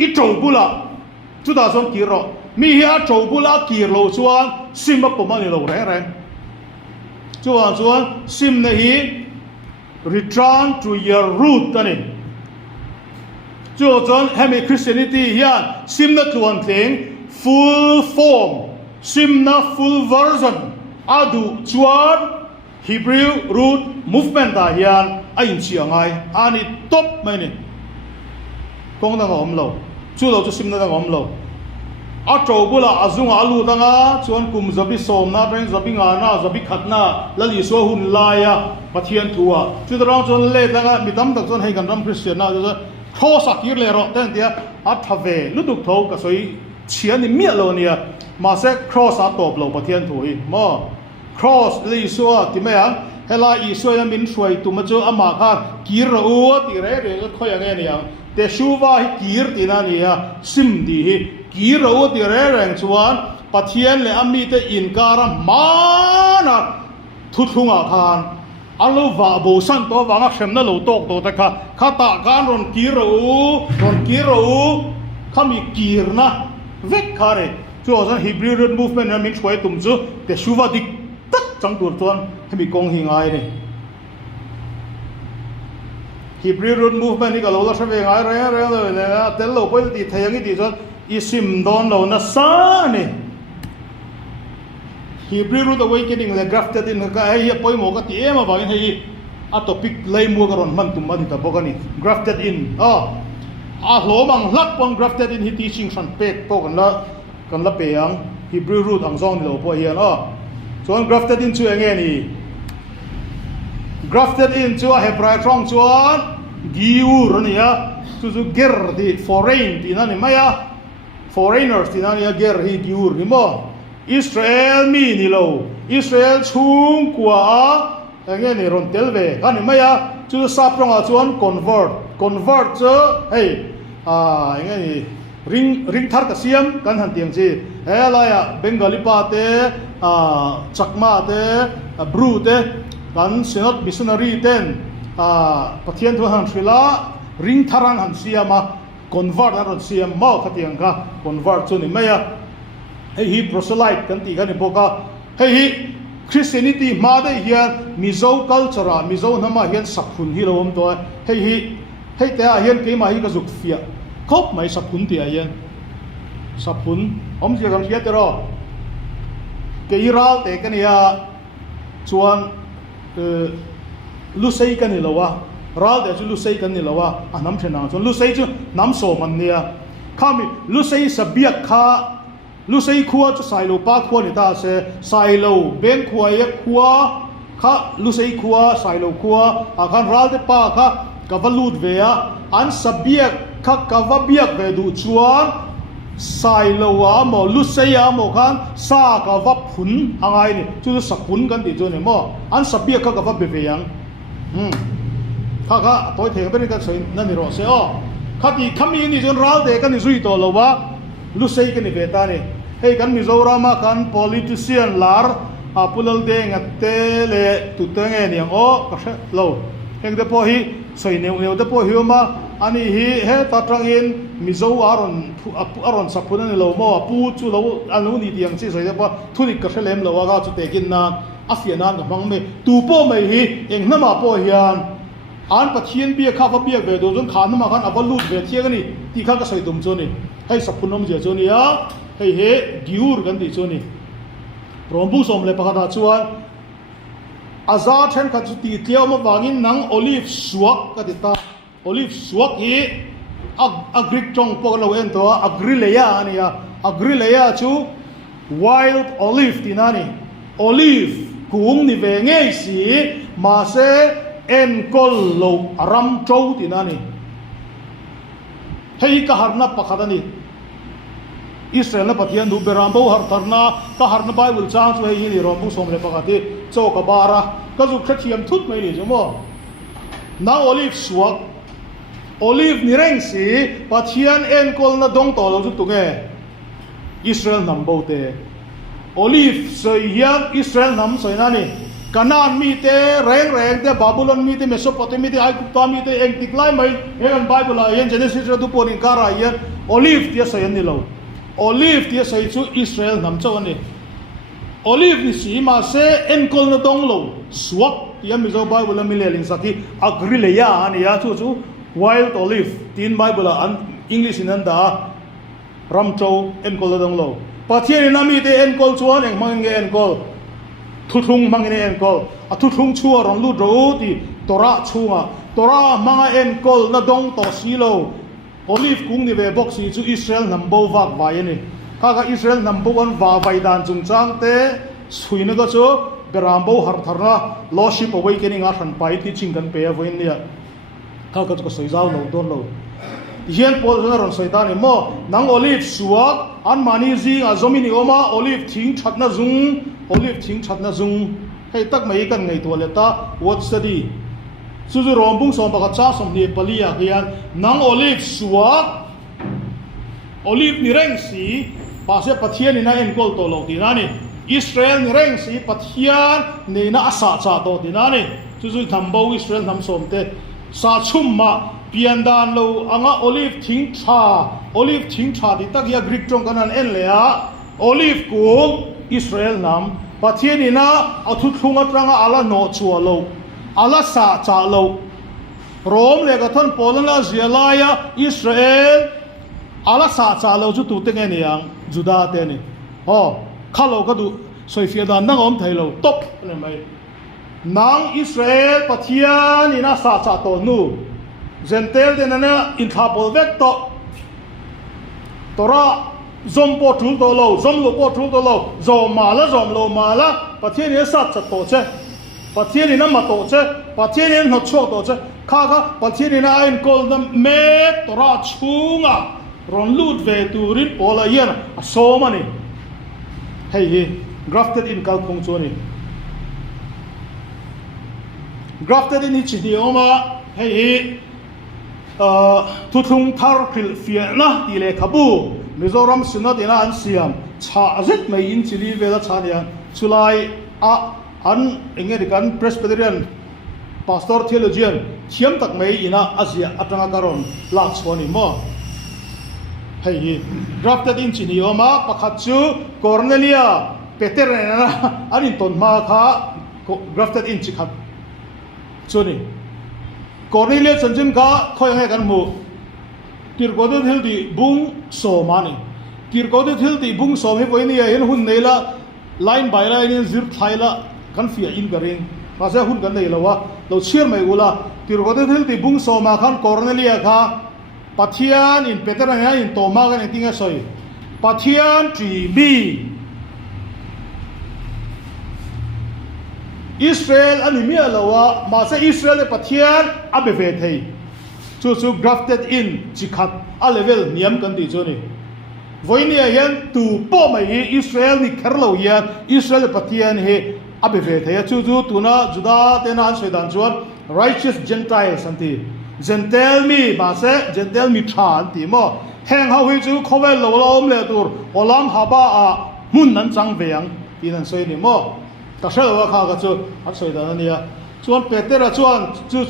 อีโจบุละจุดอาส่วนกีร์อ่ะมีเหี้ยโจบุละกีร์เราส่วนซิมมาประมาณนี้เราแรงส่วนซิมในฮี return to your root กันนี่ส่วนให้มี Christianity เฮียซิมนักวันเถงfull form simna full version adu chuan Hebrew root movement da hian a in chiangai ani top mai ni kong da ngom lo chu lo chu simna da ngom lo a to bula azunga alu da nga chuan kum zabi som na ben zabi nga na zabi khatna lali so hun la ya pathian thua chu da rang chuan le da nga mitam tak chuan hei kan ram Christian na chu cross akir le ro ten tia a thave lutuk tho ka soiเชียนี่เมียเราเนี่ยมาเซ็กครอสอาตบเราประเทศถุยมอครอสเลยสัวที่ไม่ยังเฮลาอีสัวยมินช่วยตุมาเจออามาคากีร์รัวที่เร่ก็ค่อยยังไงเนี่ยแต่ชูว่ากีร์ที่นั่นเนี่ยซิมดีกีร์รัวที่เร่แรงชวนประเทศเลยอามีแต่อินการ์มานะทุกงอาคารอันลูกว่าบูสันตัวว่างักเชมนั่นเราตกตัวแต่ข้าตาการรอนกีร์รัวเขามีกีร์นะเวกคาร์จ chu ozan Hebrew root movement na min choi tum chu te shuwa dik tak chang tur chuan hemi kong hi ngai ni Hebrew root movement ni ka lo la sa ve ngai re le na tel lo poi ti thayang ti chuan isim don lo na sa ni Hebrew root awakening le grafted in ka ai poi mo ka ti ema ba hei a topic lei mu ka ron man tum ma ni ta bokani grafted in a hlomang hlak pon grafted in hi teaching san pek to kan la pe ang Hebrew root ang zong lo po hian chuan grafted in chu enge ni grafted in chu a Hebrew trong chuan giur ni ya chu ger di foreign ti na ni maya foreigners ti na ni ger hi giur ni mo Israel mi ni lo Israel chung kwa enge ni ron telve kan ni maya chu saprong a chuan convert chu hey enge ni ring thar ka siam kan han tiang chi hela ya bengali pa te chakma te bru te kan sinot missionary ten pathian thu han thrila ring tharan han siama convert aron siam mo khatiang ka convert chu ni maya hei hi proselyte kan ti kan boka hei hi Christianity ma de hian mizo culture mizo nama hian sakhun hi lom to hei te a hian ke ma hi ka zuk fia khop mai sakhun ti a hian sakhun om ji gam sia te ro ke iral te kan ya chuan lu sei kan ni lawa ral de chu lu sei kan ni lawa anam thena chuan lu sei chu nam so man nia khami lu sei sabiak kha lu sei khuwa chu sai lo pa khuwa ni ta se sai lo ben khuwa ye khuwa kha lu sei khuwa sai lo khuwa a khan ral de pa kha ka valut ve a an sabiak kha ka va biak ve du chuan sai lo wa mo lu sei a mo khan sa ka va phun angai ni chu sa phun kan ti chu ni mo an sabiak kha ka va be ve yang kha toy theng be ni ka sei na ni ro se kha ti khami ni jon ral de kan ni zui to lo wa lu sei kan ni ve ta ni hei kan Mizoram kan politician lar apulal de ngatte le tutenge ni ka lo heng de po hi soi neu de po hi ma ani hi he tatrangin mizo aron sapuna ni lo mo pu chu lo anu ni diang chi soi de po thuni ka lem lo ga chu tekin na afianan ga mang me tu po mai hi eng na ma po hian an pathian bia kha fa bia ve do jun khan ma khan abalut ve thiang ni ti kha ka soi dum chu ni hei sapunom je chu ni ya hei he giur kan ti chu ni rombu som le pakha chuan aza then ka chu ti tleo ma wangin nang olive suak ka ti ta olive suak hi agrik chong po lo en to agrileya ania agrileya chu wild olive tinani olive kum ni ve nge si ma se en kol lo aram chou tinani hei ka harna pakhadani Israel na pathian du berambo har tharna ka harna Bible chang chu hei ni rombu som le pakati cho ka bara ka zu khathiam thut mai ni jomo na olive suak olive ni reng si pathian en kol na dong to lo chu tu nge Israel nam bo te olive soi hian Israel nam soi na ni Canaan mi te reng te Babylon mi te Mesopotamia te Aigupta mi te eng tiklai mai en Bible a yen Genesis du ponin kara yen olive tia sai ni lo olive tia sai chu Israel nam chaw ani olive ni si ma se en kol na dong lo suak tia mi zo Bible mi le ling saki agrileya ani ya chu wild olive tin Bible an English in anda ram chaw en kol na dong lo pathian na mi te en kol chuan eng mang nge en kol thuthung mang ne en kol a thuthung chu ron lu ro ti tora chunga tora manga en kol na dong to silo olive kung ni ve boxi chu Israel number vak vai ani ka Israel number 1 va vai dan chung chang te suina ga chu berambo har tharna lordship awakening a than pai ti ching kan pe avoin nia ka ko soizau lo don lo hian pol na ron soitani mo nang olive suak an mani zi a zomini oma olive thing thatna zung hei tak mai kan ngai to le ta what study suzu rombung som ba cha som ni palia hian nang olive suak olive ni reng si pa se pathian ni na en kol to lo ti na ni Israel ni reng si pathian ni na asa cha to ti na ni suzu thambo Israel nam som te sa chumma piandan lo anga olive thing tha di tak ya Greek tong kanan en le a olive kung Israel nam pathian ina athu thunga tranga ala no chualo ala sa cha lo rom le ka thon polana zialaya Israel ala sa cha lo chu tu te nge niang juda te ni ho khalo ka du soifia da nang om thailo top ne mai nang Israel pathian ina sa cha to nu zentel de na in thapol vek to tora zom po thul to lo zom lo po thul to lo zom ma la pathian ina sa cha to che pathian ina ma to che pathian ina no cho to che kha kha pathian ina in kol dam me tora chunga ron lut ve turin pola yan so mani hey grafted in kalpung choni grafted in each idioma hey tutung thar khil fiana tile khabu mizoram sunadina an siam cha azet mai in chili vela chania chulai a an Anglican Presbyterian pastor theologian thiam tak mai ina asia atanga karon lak choni mo hey grafted in chinioma pakhachu Cornelia Peter na anin ton ma kha grafted in chikhat choni Cornelia chanjim ka khoi ngai kan mu tirgode thil di bung so mani tirgode thil di bung so me poi ni hen hun neila line by line zir thaila kan fia in garing ma se hun kan nei lawa lo chiar mai ula tirgode thil di bung so ma khan Cornelia kha pathian in Peter na in to ma kan tinga soi pathian tri bi Israel ani mi alawa ma se Israel pathian abeve thei chu grafted in chikhat a level niam kan ti choni voinia yan tu po mai Israel ni kharlo ya Israel pathian he abeve thei chu tuna juda tena sedan chuan righteous gentiles anti gentle mi ma se gentle mi than ti mo heng ha hui chu khovel lo lom le tur olam haba a mun nan chang veang tinan soi ni mo ta sel wa kha ga chu at soi da nia chuan Peter chuan chu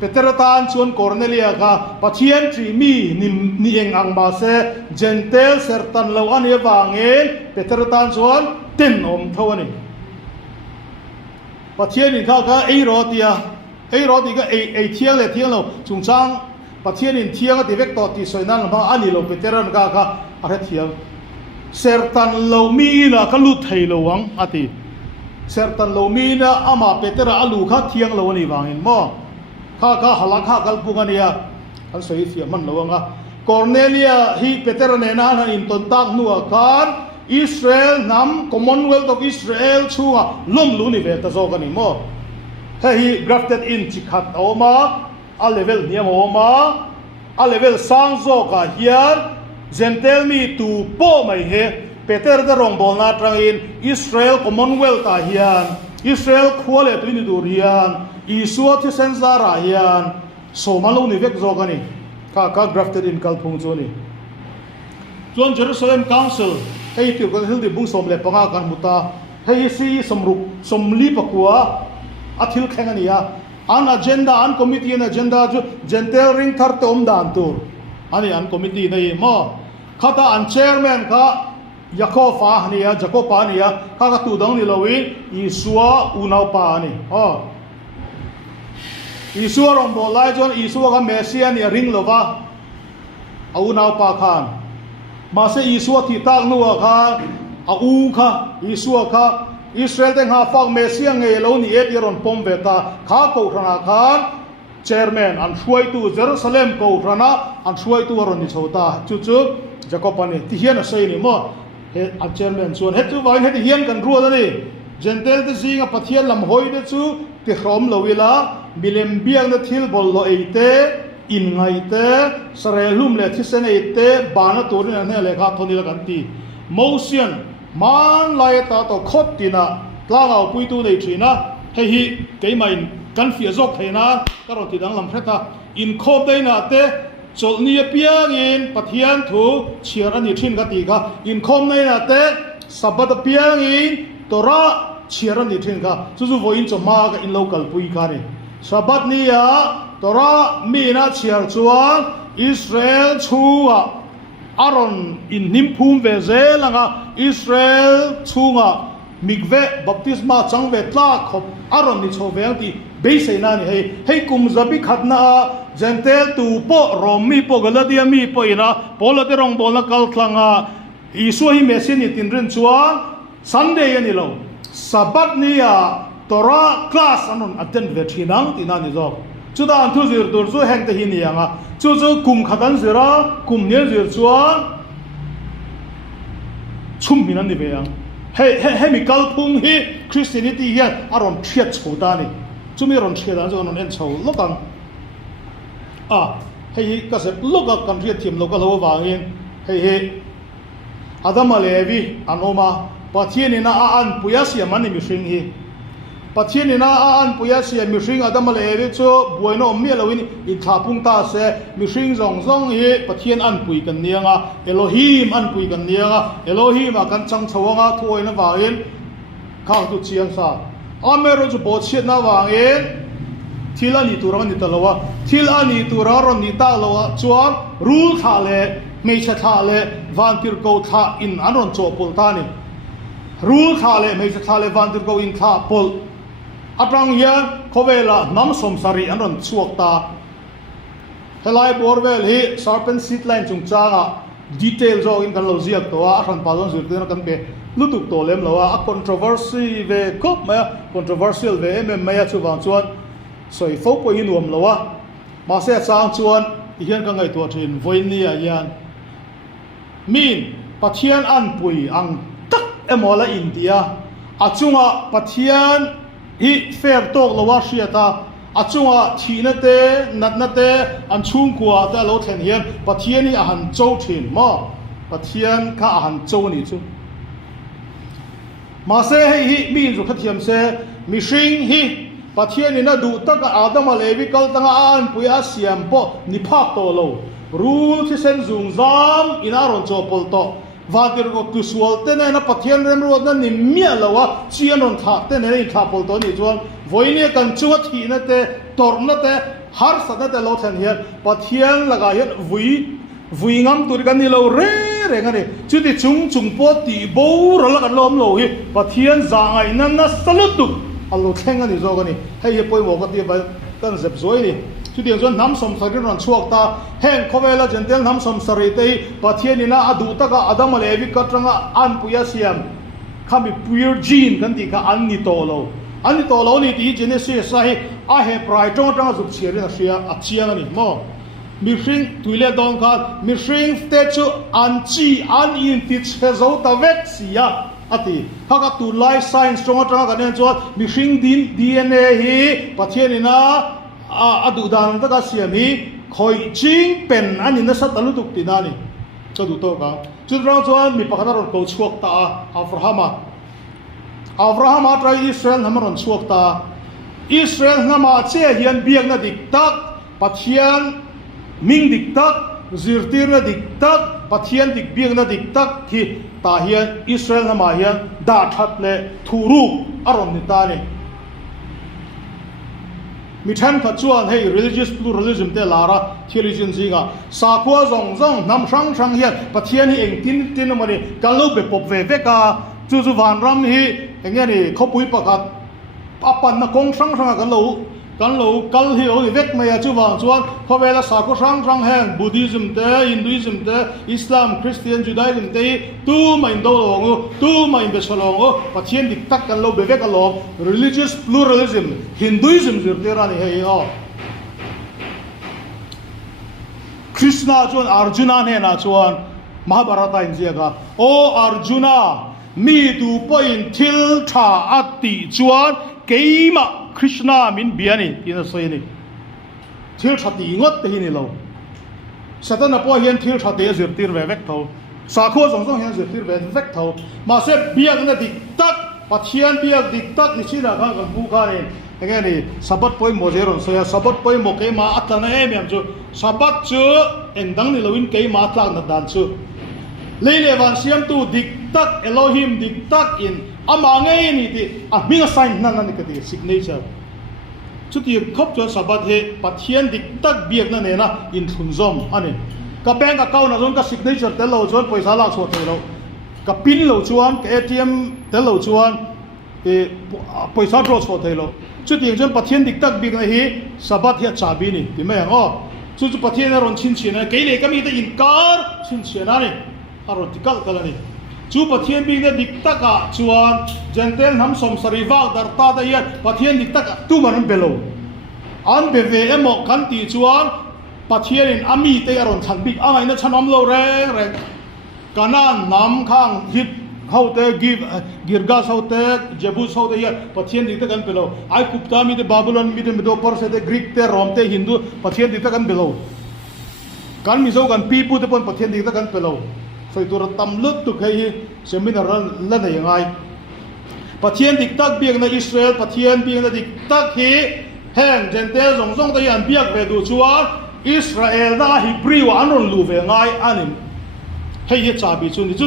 Peter tan chuan Cornelia kha pathian tri mi ni eng ang ba se gentle sertan lo ani wange Peter tan chuan ten om thawani pathian in kha ei ro ti ga ei thiang le thiang lo chungchang pathian in thiang ti vek to ti soinan ba ani lo Peter an kha a re thiang sertan lo mi na kalu thailo wang ati sertan lo mi na ama Peter alu kha thiang lo ni wangin mo kha halak kha kalpungania an soi fia man lo wanga Cornelia hi Peter ne na in ton tak nu kan Israel nam Commonwealth of Israel chunga lom lu ni ve ta zo kan ni mo he grafted in chikhat oma a level niam oma a level sang zo ka hian gentle mi tu po mai he Peter da rong bol na trang in Israel Commonwealth ta hian Israel khwale tu ni dur hian Isua thi senzara hian so malo ni vek zo kani ka grafted in kalphung choni chuan Jerusalem Council hei tir ko hil di bung som le panga kan muta hei si somruk somli pakua athil khengania an agenda an committee an agenda ju gentle ring thar te om dan tur ani an committee nei mo khata an chairman ka Jacoba nia ka tu dang ni lowi Isua unau pa ni Isua rom bolai jon Isua ka Messiah ni ring lova unau pa khan ma se Isua ti tak nu kha kha Isua kha Israel teng ha fak Messiah nge lo ni et ron pom veta kha ko rana khan chairman an shuai tu Jerusalem ko rana an shuai tu ron ni chota chu Jacob ani ti hian a sei ni mo he a chairman chuan he chu vai he ti hian kan rual ani gentle te zinga pathian lam hoi de chu ti khrom lowila milem biang na thil bol lo eite in ngai te sarelum le thisen eite bana turin an he le kha thoni la kan ti motion man lai ta to khot tina tlangau puitu nei thina he hi keimain kan fia zok theina karo ti dang lam threta in khop deina te chol ni piang in pathian thu chiar ani thin ga ti ga in khom nei na te sabat piang in tora chiar ani thin ga chu voin choma ga in local pui ka ni sabat ni ya tora mi na chiar chuan Israel chua aron in nimphum ve zelanga Israel chunga mikve baptisma changve tla khop aron ni choveng ti beisena ni hei kum zabi khatna gentle tu po romi po galadia mi po ina polate rong bola kal thlanga isu hi mesin ni tinrin chuan Sunday ani lo sabat ni ya Torah class anon attend ve thinang tinani zo chuda an thu zir tur chu heng te hi ni anga chu kum khatan zira kum nel zir chuan chum minan ni be yang he mi kal phung hi Christianity hian aron thiat chhuta ni chumi ron thiat an anon en chho lokang hei ka se loka kan ria thiam loka lo wangin hei Adam Levi anoma pathianina an puya siam ani mi hring hi pathianina an puya siam mi hring Adam Levi chu buaino mi loin I thapung ta se mi hring zong zong hi pathian an pui kan nianga Elohim an pui kan nianga Elohim a kan chang chawanga thuina wangin khang tu chiang sa amero chu bo chiat na wangin thil ani turang ni talowa thil ani turang ron ni ta lowa chuan rule tha le meicha tha le vantir ko tha in anon cho pol ta ni rule tha le meicha tha le vantir ko in tha pol aprang hian khovela nam som sari anon chuak ta helai borvel hi serpent seed line chung changa detail zo in kan lo ziak to a khan palon zur te na kan pe lutuk to lem lo a controversy ve kop ma controversial ve em ma ya chu wang chuan soi fo po hi nuam lo wa ma se chang chuan hian ka ngai to thin voin ni a hian min pathian an pui ang tak emola India achunga pathian hi fair tok lo wa hriata achunga thina te natna te an chung kwa ta lo thlen hian pathian hi a han chou thin ma pathian kha a han chou ni chu ma se hi min zu khathiam se mi hring hi pathian ina du taka Adam Levi kal tanga an puya siam po ni phak to lo rule thi sen zung zam ina ron cho pol to vadir ko tu sual te na pathian rem ro na ni mia lawa chian ron tha te ne tha pol to ni chuan voine kan chu thi na te tor na te har sada te lo than hian pathian laga hian vui ngam tur kan ni lo re ngani chu ti chung po ti bo ro la kan lom lo hi pathian zangai nan na salutu allo thenga ni zo gani hei poi mo ka ti ba kan zep zoi ni chu ti zon nam som sari ron chuak ta heng khovela gentle nam som sari te pathian ina adu taka Adam Levi katranga an puya siam khami pure gene kan ti ka an ni to lo ni ti Genesis sai a he prai tong tang zup chiari na sia a chiang ni mo mi hring tuile dong kha mi hring te chu an chi an in ti che zo ta vek sia ati haka tu life science chonga tanga kan chuan mi hring din DNA hi pathian ina adu dan ta ka siami khoi ching pen ani na sat alu tuk tinani to du to ka chudrang chuan mi pakhana ron ko chuak ta Abraham trai Israel hamaron chuak ta Israel nama che hian biak na dik tak pathian ming dik tak zirtir na dik tak pathian dik biak na dik tak ki ta hian Israel nama hian da that le thuru aron ni ta ni mi than kha chuan hei religious pluralism te lara theologian zinga sa khwa zong zong nam sang hian pathian hi eng tin mani kalo be pop ve ka chu van ram hi engani khopui pakhat apan na kong sang kan lo kal hi o vek maya chu wang chuan khowela sa ko sang heng Buddhism te Hinduism te Islam Christian Judaism te tu ma in do lo tu ma in be cholong pathian dik tak kan lo be vek alo religious pluralism Hinduism zir te rani hei Krishna chuan Arjuna ne na chuan Mahabharata in ziaka o Arjuna mi tu point thil tha ati chuan keima Krishna min biani tina soini thil thati ngot te hini lo satana po hian thil thate zir tir ve vek tho sakho zong zong hian zir tir ve vek tho ma se biak na dik tak pathian biak dik tak ni china ka kan bu ka ne engani sabat poi mo zeron so ya sabat poi mo ke ma atana em yam chu sabat chu endang ni loin ke ma tlak na dan chu leile van siam tu dik tak Elohim dik tak in amangai ni ti minga sign nan ni ka ti signature chuti khop cho sabat he pathian dik tak biak na ne na in thunzom ani ka bank account na zon ka signature tel lo chuan paisa lak chhuat thei lo ka pin lo chuan ka ATM tel lo chuan paisa draw chhuat thei lo chu tiang chuan pathian dik tak bik na hi sabat hi chabi ni ti mai ang chu pathian a ron chin china ke le kami te inkar chin china ni a ron tikal kala ni chu pathian bik na dik taka chuan gentle nam som sari wak dar ta da hian pathian dik taka tu man belo an be ve emo kan ti chuan pathian in ami te a ron than bik angai na chanom lo reng reng kanan nam khang hit how te give girgas how te jebus how te hian pathian dik ta kan belo ai kupta mi te babylon mi te medo perse te greek te rom te hindu pathian dik ta kan belo kan mi zo kan pi pu te pon pathian dik ta kan belo soi tur tam lut tu khai seminar la nei ngai pathian dik tak biak na Israel pathian biak na dik tak hi heng gentle zong zong te yan biak ve du chuan Israel da Hebrew anon lu ve ngai anin hei hi cha bi chu ni chu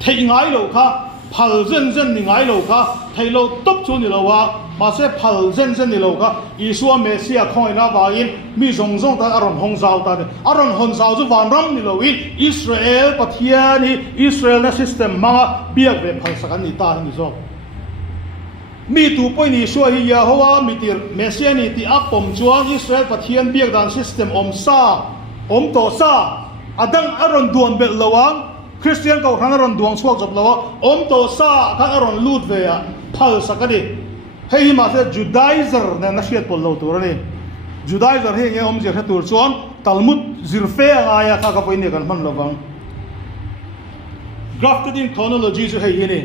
thei ngai lo kha phal zen zen ni ngai lo kha thei lo top chu ni lo wa ma se phal zen zen ni lo kha Isua Mesia khoi na wa in mi zong zong ta aron hong zau ta de aron hon zau chu van ram ni lo in Israel pathian hi Israel na system ma biak ve phal sakan ni ta ni zo mi tu poi ni sua hi Yahowa mi tir Mesia ni ti apom chuan Israel pathian biak dan system om to sa adang aron duan bel lawang Christian kau khana ron duang suak jop lawa om to sa kha aron lut ve ya phal sakani hei ma se Judaizer na nashiat pol lo tur ni Judaizer he nge om je kha tur chuan Talmud zirfe aya kha ka poi ni kan man lawang grafted in chronology ju hei ni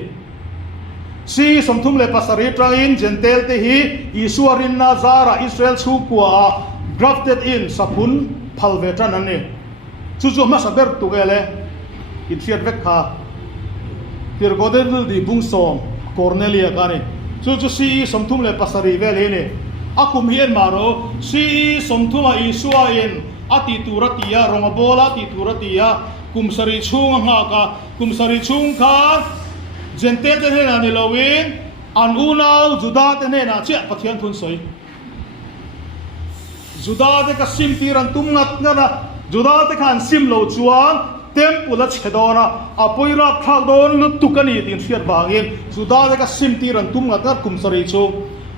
si somthum le pasari train gentle te hi isuarin na zara Israel chu kwa grafted in sapun phal ve tan ani chu chu ma saber tu gele in fiat vek kha tir godel di bung som Cornelia kani chu si somthum le pasari ve le ne akum hien maro si somthuma Isua in ati turatia rongabola ti turatia kumsari chung nga ka kumsari chung kha gentle te na ni lowin an unau juda te na che pathian thun soi juda te ka sim tiran tum ngat ngana juda te khan sim lo chuan temple la chedona apoira khadon lu tukani tin fiat bangin juda te ka sim tiran tum ngat ngat kumsari chu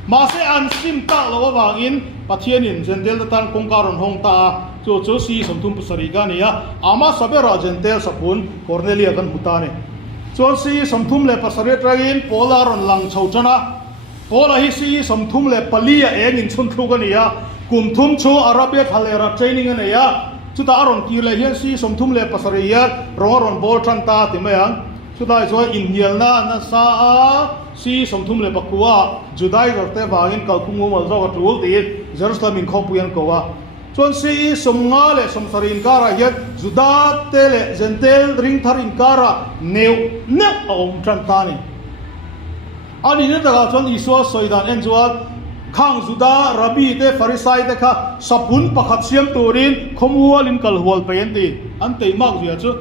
ma se an sim ta lo bangin pathian in gentle tan kongkaron hong ta chu si somthum pusari ga ne ya ama sabera gentle sapun Cornelia kan hutane chuan si somthum le pasari tragin pola ron lang chhochana pola hi si somthum le palia eng in chun thu ga ne ya kumthum chu arabia thalera training ne ya chuta aron ki le hian si somthum le pasari ya ron bol than ta ti mayang chuta zo in hial na sa a si somthum le pakua judai gorte bangin kalkungu mal zo ka tul ti Jerusalem in khopuyan ko wa chuan si somnga le somsarin kara hian juda te le gentle ring tharin kara neu ne om than ta ni ani ne daga chuan Isua soidan en chuan khang juda rabi te farisai te kha sapun pakhat siam turin khomwalin kalhual pen ti an tei mak zia chu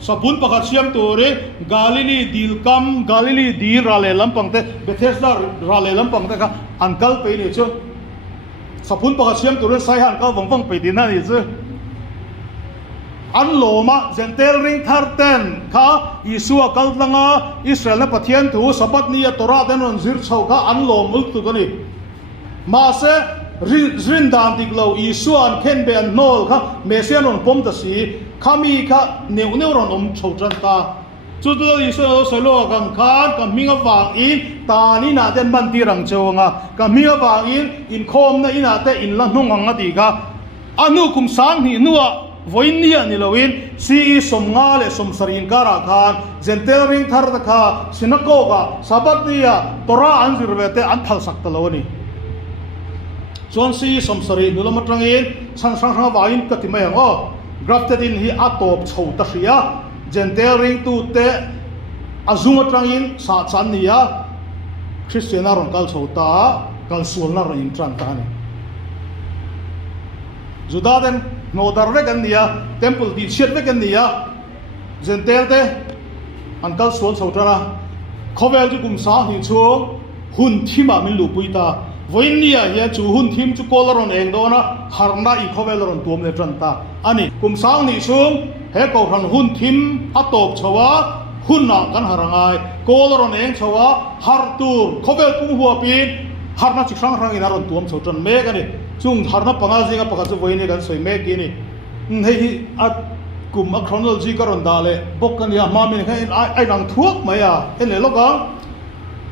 sapun pakhat siam turin Galilee dil rale lampang te Bethesda rale lampang te kha ankal pe ni chu sapun pakhat siam turin sai han ka wangwang pe din na ni chu an loma gentle ring tharten kha Isua kaltlanga Israel na pathian thu sabat ni tora den on zir chau kha an lom ul tu kani ma se rin dan dik lo Isua an khen be an nol kha mesian on pom ta si khami kha neu ron om chhotan ta chu tu Isua solo kan khan ka minga wang in ta ni na den man ti rang chawanga ka minga wang in khom na ina te in la hnung anga ti ka anu kum sang ni nuwa voinia ni lowin si somnga le somsarin kara khan gentle ring thar ta kha sinako ka sabat nia tora an zirwete an phal sak ta lo ni chuan si somsari nulamatrangin sang wain katimai ang grafted in hi atop chho ta hria gentle ring tu te azungatrangin sa chan nia Christian ron kal chho ta kal sual na ron tran ta ni juda den no dar ve kan nia temple di chet ve kan nia gentle te an kal sual chho ta na khovel ju kum sa hi chu hun thima min lu puita voinia hian chu hun thim chu kolaron eng dona harna I khoveloron tuam le tran ta อันนี้กุมสางนี่ซุงเฮกเอาทันหุ่นทิมอัตบชวะหุ่นหนักกันหารังไงโกลรอนเองชวะฮาร์ตูร์เขาเวลปุ่งหัวปีนฮาร์นักจิกสังรังอินารอนตัวมชจนเมกันนี่ซุงฮาร์นักปังอาจิงกับปังอาจิวันนี้กันสวยเมกินี่เฮ้ยอัดกุมอัครอนจีการอนดาเลบกกันเนี่ยมามินให้ไอ้หนังทุกไหมอ่ะเห็นเลยลูกอ่ะ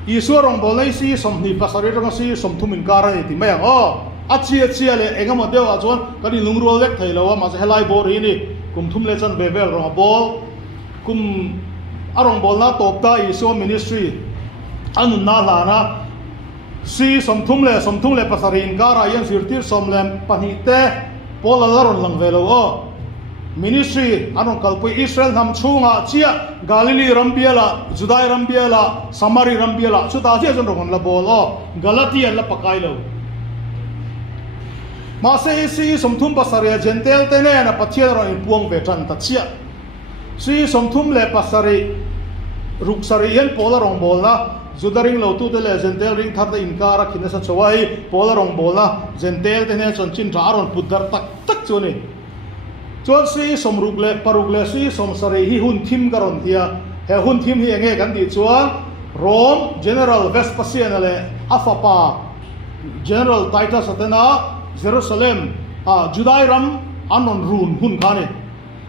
อีสัวรองบอลเลยสิสมนิปัสสาวะรองสิสมทุมินการนี่ที่ไม่อย่างอ๋ออาเจียเลยเองก็มาเดียวอ่ะจวนก็นี่ลุงรัวเล็กไทยแล้วว่ามาจะให้ไล่บอลนี่กุมทุ่มเลจันเบเวลรองบอลกุมอารองบอลน่าตบตาอีสัวมินิสทรีอันนั้นน่าหลานะสิสมทุ่มเลยปัสสาวะอินการยันสิร์ติสมเลมปนิเตบอลละรอนหลังเวลอ๋อมินิสทรีอันนั้นกัลปุยอิสราเอลทำช่วงอาเจียกาลิลีรัมเบียละจุดายรัมเบียละสมารีรัมเบียละชุดอาเจียจนรองละบอลอ๋อกาลาตีอันละปากไกลแล้วมาเสียสีสมทุมปัสสาวะเจนเทลเตเน่นะปัจเจกเราอินพวงเบจันตัดเชียสีสมทุมเลปัสสาวะรุกสารีเอ็นโพลารองบอลนะจุดาริงเราตู้เตเลเจนเทลริงทัดอินการักินสัตว์สวายโพลารองบอลนะเจนเทลเตเน่จนชินจารอนพุดดาร์ตักจวนนี่จวนสีสมรุกเลปารุกเลสีสมสารีฮิหุ่นทิมการอนเทียเฮหุ่นทิมเฮียงเงกันดีจวนโรมเจเนอรัลเวสปัสเซียนเลอัฟปาเจเนอรัลไททัสเตนะเยรูซาเล็มจุดายรัมอันนนรูนหุ่นขานี่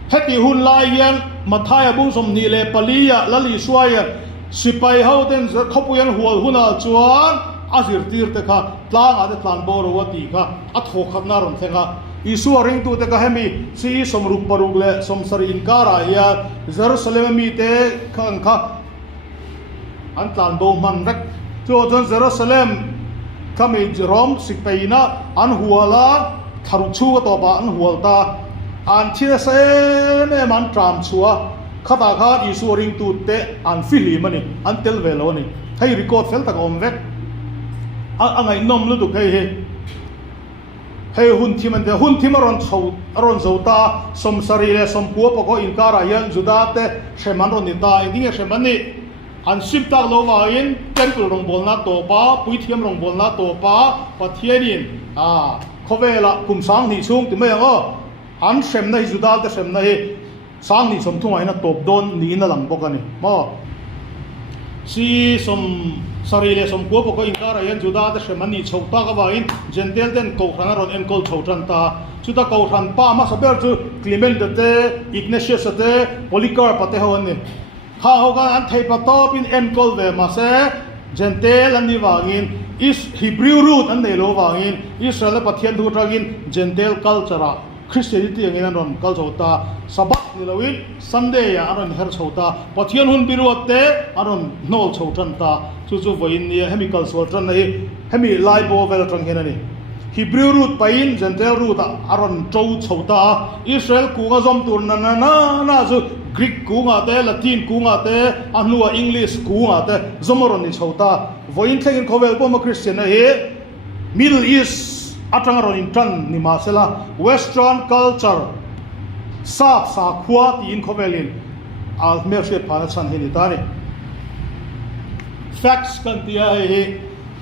เฮติหุ่นลายยันมาทายบุ้งสมนีเลปลียลลีสวายสิไปเฮาเต็นขบยันหัวหุ่นอาจวนอาศิรตีร์เตค่ะตลางอาจจะตลางบอรวัตีค่ะอัฐหกนารอนเทค่ะอิสุวริงตูเตค่ะเฮมีสีสมรุปปรุกเลสมสรินการายาเยรูซาเล็มมีเตขังค่ะอันตลางโดมันรักจวนเยรูซาเล็มข้ามีจรอมสิไปนะอันหัวละทารุชูก็ต่อปะอันหัวตาอันที่เสนมันตรามชัวข้าตาข้าอิสุวริงตูเตอันฟิลีมันนี่อันเทลเวลวันนี่ให้รีคอร์ดเฟลตักอมเวกอันไงนมลุตุกให้หุ่นที่มันเดหุ่นที่มันรอนโซตาสมสรีเลสมกัวปะก็อินการายันจุดาเตเชมันรอนนิตาอินดิ้งเชมันนี่อันสิบตากโลวาอินเต็นกุลรงบอลนาโตป้าปุยเทียมรงบอลนาโตป้าปัทเทียนินเขาเวลากุมสังที่ชุ่งติไม่ยังอันเชมในจุดาเตเชมในสังที่สมทุ่งไอ้น่ะตบโดนนี่น่ะหลังบอกกันนี่มาสีสมสรีเลสมกัวปก็อินการายันจุดาเตเชมันนี่ชาวตากว่าอินเจนเดลเดนกูขันรอนเอ็นกอลชาวจันตาจุดตากูขันป้ามาสเปอร์จูคลิเมนเตอิกเนเชียสเตโพลิคาร์ปเตฮวันนี่ข้าเขากันอันไทยปะตอปินเอ็นกอลเวมาเซเจนเทลอันนี้วางินอิสฮิบริวรูทอันเดโลวางินอิสราเอลปะเทียนดูทากินเจนเทลคัลเจอร์คริสเตียนิตี้อย่างนี้นั่นรอนคัลเจอร์ตาสับักนี่ละวินซันเดย์อันนั้นเฮร์เจอร์ตาปะเทียนหุ่นบิรุตเตอันนั้นโนลเจอร์จันตาจู่ๆวัยนี้เฮมิคัลสวอร์จันนี่เฮมิไลโบเวลจังเฮนันนี่ฮิบริวรูทไปอินเจนเทลรูทอันนั้นโจวเจอร์ตาอิสราเอลกูก็จอมตัวนั่นจู่กรีกกูงาเตละตินกูงาเตอันนัวอังกฤษกูงาเตจอมรอนนี่ชาวตาวันนี้เองเขาเวลปอมาคริสเตียนเฮมิดเดิลอีสอัตรังรอนอินทันนิมาเซล่าเวสเทิร์นคัลเจอร์ซาบสาขวาที่อินเขาเวลินอัลเมอร์เชปานัสันเฮนิตานี่แฟกซ์กันที่เฮ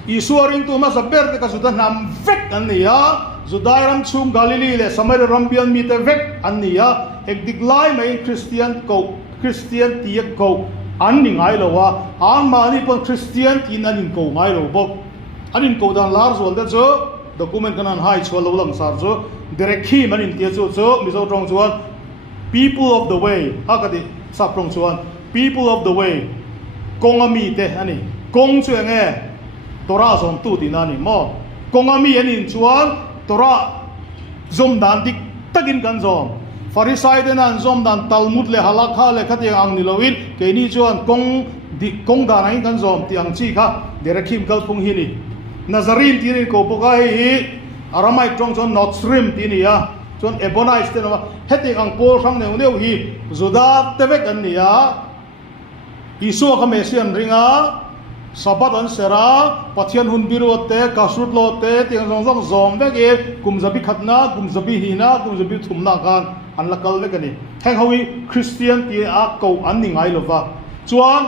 อิสุวริงตัวมาสับเบอร์เตก็สุดนำเวกอันนี้จุดได้รำชุมกาลิลีเลสมัยรำเบียนมีแต่เวกอันนี้เอกดิกไลไม่คริสเตียนตีเกาอันนี้ไงล่ะวะอันมานี่เป็นคริสเตียนที่นั่นอินเกาไงล่ะบอกอันนี้เกาดันลาร์ส่วนเดียวจ้ะด็อกิเมนต์กันนั้นให้ชัวร์เราลังสารจ้ะเดเรกขี้มันอินเดียจ้ะมิโซตรงส่วน people of the way ฮักกันดิสับตรงส่วน people of the way กงอามีเตอันนี้กงช่วยไงตัวราส่งตู้ที่นั่นนี่มั้งกงอามีอันนี้ส่วนตัวราจมดันดิกตะกินกันจอมฟาริสัยเดนันจอมดันตัลมุดเลฮัลลักฮะเลขัดยังอังนิลวินเกนี่จวนกงดานัยกันจอมที่อังชีค่ะเดรักขิมกัลพุงฮินีนาซารินที่นี่ก็ปกายอารามายตรงจวนนอตสริมที่นี่จวนเอโบนาอิสเตนว่าเฮติอังโปลสังเนี่ยเฮีจุดาเตเวกันนี่อิสุขเมสิอันริงสับอันเสราปัทยันหุ่นบิรุตเตกัสรุตโลเตที่อังจงจอมเวกกุมจับบิขัดนากุมจับบิฮีนากุมจับบิทุ่มนากันอันละกัลเวกันนี่แห่งเขาวิคริสเตียนที่อาเกาอันนี้ไงล่ะวะจวน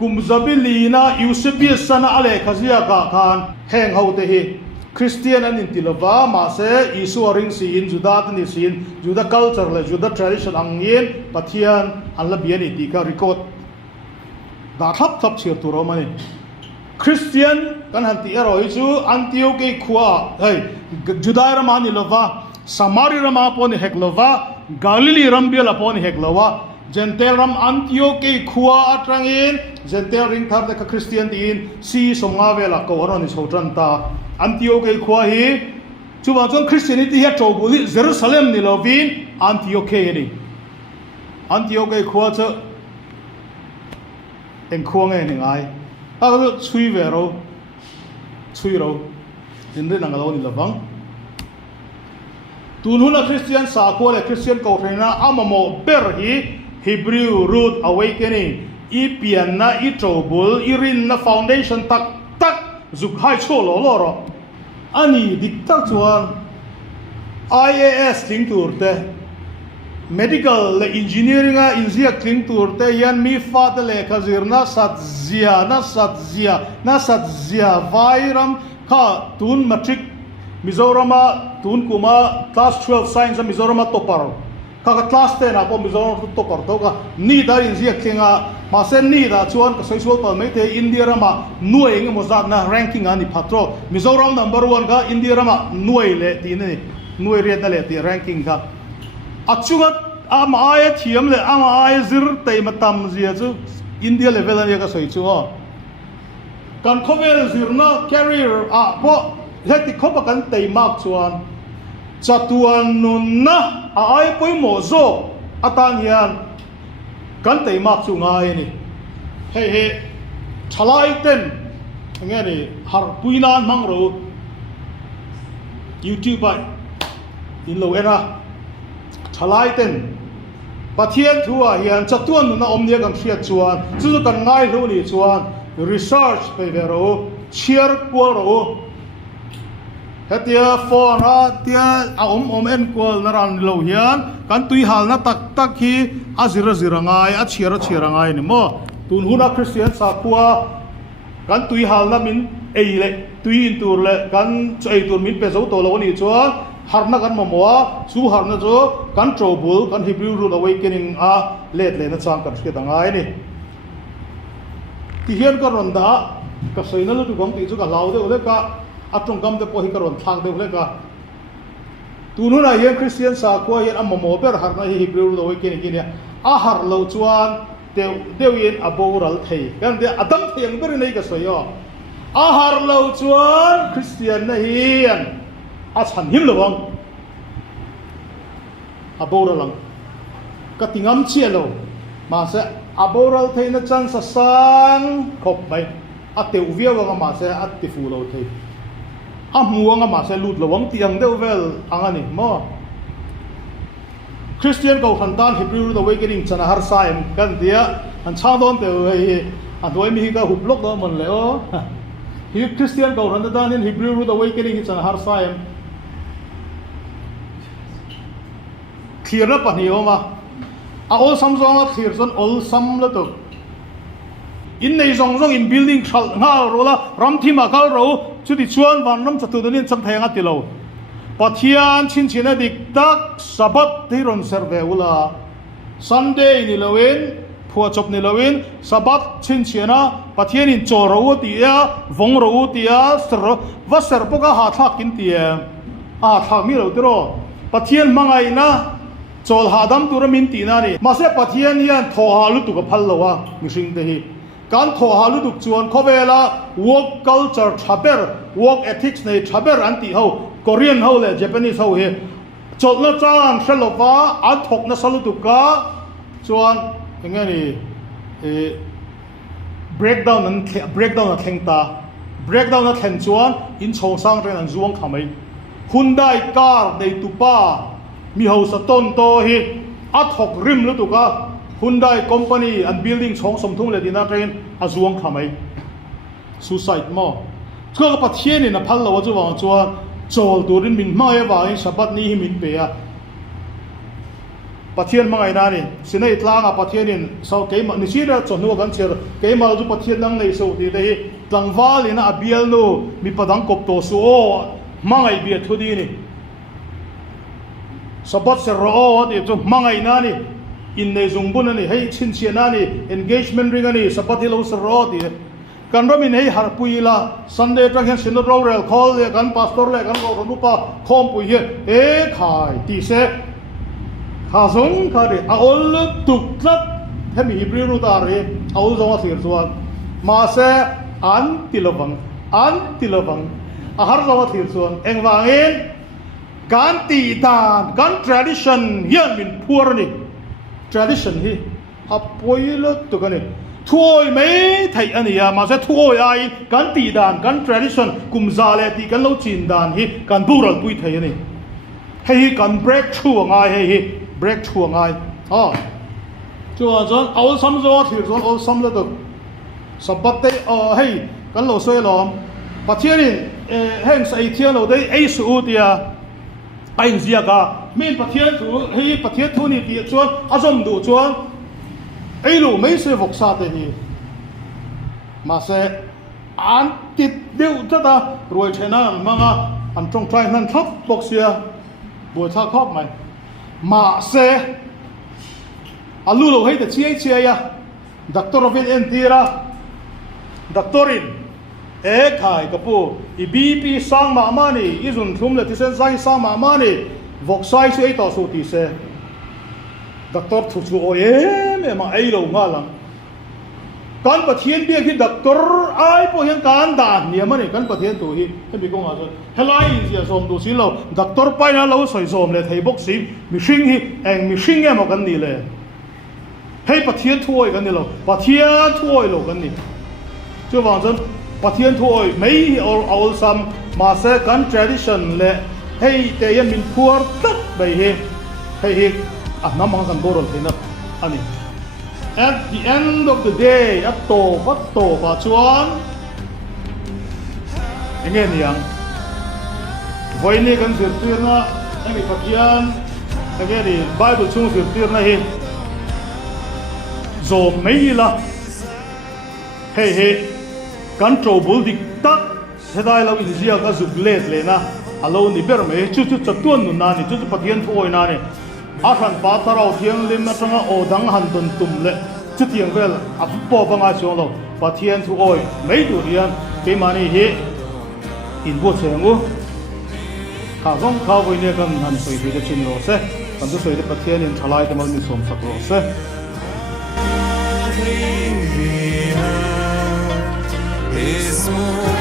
กุมจับบิลีนายูเซบิสันอะไรขจิยากากันแห่งเขาเตะ Christian an in tilova ma se Isu ring sin Judah ni sin Judah culture le Judah tradition angin pathian an la bian ti ka record da thap thap chir tu ro mani Christian kan han ti ero chu Antioch ke khua hey Judah rama ni lova Samari rama pon hek lova Galilee ram bial pon hek lova Gentile ram Antioch ke khua atrangin Gentile ring thar de ka Christian tin si somnga vela ko ron ni chotran ta Antioch ke khua hi chuwa chon Christianity ya chobuli Jerusalem ni lovin Antioch ke ni Antioch ke khua cha en khua nge ni ngai a ko chui ve ro chui ro in ri nang lo ni lovang tun huna Christian sa ko le Christian ko thena amamo ber hi Hebrew root awakening ipian na itobul irin na foundation tak zuk hai cholo loro ani diktak chuan IAS ling turte medical le engineering a inzia ling turte yan mi fa de le khazirna satzia vairam kha tun matric Mizorama tun kuma class 12 science Mizorama topar ka class 10 apo Mizoram topar to ka ni da inzia klinga ma sen ni da chuan ka social pa me te India rama nuai ng mozat na ranking ani patro Mizoram number 1 ka India rama nuai le ti ni nuai riat na le ti ranking ka achunga ama ay thiam le ama ay zir te matam zia chu India level ani ka soi chu ho kan khovel zirna career a po heti khopa kan te mak chuan chatuan nun na ay poi mozo atan hian kan te mak chu ngai ni he thalai ten nge ni har puinan mangro YouTube ai in lo era thalai ten pathian thua hian chatuan nun na omnia kan thriat chuan chu kan ngai lo ni chuan research pe vero chiar ko ro hetia for ha tia en kol naran lo hian kan tui hal na tak hi azira zirangai a chirangai ni mo tun huna Christian sa khuwa kan tui hal na min eile tui in tur le kan chei tur min pe zo to lo ni chuan harna kan momoa chu harna jo kan trobul kan Hebrew root awakening a let le na chang kan thriat angai ni ti hian ka ronda ka soinal tu gom ti chu ka lau de ole ka atong gam de pohi karon thang de ole ka tununa hian Christian sa ko hian amamo ber har na Hebrew lo ke ni ne a har lo chuan deuin aboral thei kan de adam theng ber nei ka soyo a har lo chuan Christian na hian a chan him lowang aboral ka tingam chielo ma se aboral thei na chan sa sang khop mai a teu viawa ma se at ti fu lo thei amuanga ma se lut lawang tiang deuh vel angani mo Christian ko hantan Hebrew the awakening chana har saim kan dia an chadon te hi adoi mi ka hublok do mon le o hi Christian ko hantan in Hebrew the awakening chana har saim clear na pani o ma a ol samzong clear zon ol sam la to in nei zong in building khal nga rola ramthima kal ro chu ti chuan van ram chatu danin chang thenga tilo pathian chin china dik tak sabat thiron serve ula Sunday ni lawin phua chop ni lawin sabat chin china pathian in choro tia vong ro tia ser va ser poka ha thak kin tia a thak mi ro tiro pathian mangai na chol hadam turamin tina ni ma se pathian hian tho ha lu tu ka phal lowa mihring te hi kan tho halu duk chuan khowela work culture thaber work ethics nei thaber anti ho Korean ho le Japanese ho he chotna chang shalowa a thok na salu duka chuan engani breakdown na thengta breakdown na theng chuan in chho sang ren an zuang khamai Hyundai car nei tupa mi ho sa ton to hi a thok rim lu duka Hyundai company and building chong somthung le dina train azuang khamai suicide mo chua ka pathian ni na phal lo chu wang chuan chol turin min mai wa in sabat ni hi min pe a pathian mangai na ni sinai tlang a pathian in so ke ma ni sira chonu gan cher ke ma ju pathian nang nei so ti dei tlangwal ina abial no mi padang kop to so mangai bia thudi ni sabat se ro ti chu mangai na ni in nei zungbun ani hei chin chiana ni engagement ring ani sabat hi lo se ro ti kan rom in hei har pui la sunday tra hian sin ro rel khol le kan pastor le kan ro nu pa khom pui hi e khai ti se kha zong kha de a ol tuk tlat hemi hebrew ru ta re a ol zong a thir chuan ma se an tilovang a har zong a thir chuan engwangin kan ti dan kan tradition hian min phur ni tradition hi a poilo tukani thuoi mai thai ania ma se thuoi ai kan ti dan kan tradition kumza le ti kan lo chin dan hi kan bural pui thai ani hei kan break through ngai hei break through ngai chuan aul sam zo thir chuan aul sam le to sabat te hei kan lo soi lom pathianin heng sai thian lo dei ei su tia anh zia ka min pathian thu hei pathian thu ni ti chuan azom du chuan ei lu mấy se vok sa te hi ma se an tip deu ta roi thena manga an trong trai nan thop bok sia bo tha khop mai ma se alu lo hei te chia ya doctor of entira doctorin e khai kapu I bp sang ma mani izun thum le ti sen sai sang ma mani vok sai chu ei to su ti se doctor thu chu o em ma ei lo nga lang kan pathian bia ki doctor ai po hian kan dan ni mani kan pathian tu hi bi ko nga so helai in sia som tu sin lo doctor pai na lo soi som le thei bok sim mi hring hi eng mi hring em kan ni le hei pathian thuoi kan ni lo pathian thuoi lo kan ni chu wang chen pathian thuoi mấy ol sam ma se kan tradition le hei te yan min phur tak bai hi hei namang kan borol thina ani at the end of the day at to ba chuan engen yang voini kan sir tirna ani pathian ageri bible chung sir tirna hi zo mai la hei kan trouble dik tak hedai lo in zia ka zuk let le na alo ni ber me chu chatuan nu na ni chu pathian thuoi na ni a khan pa tarau thiang lim na tanga o dang han don tum le chu tiang vel a po banga chong lo pathian thuoi mei du rian ke mani hi in bo chengu kha zong kha voi ne kan han soi de chin lo se kan du soi de pathian in thalai de mal ni som sak lo se is more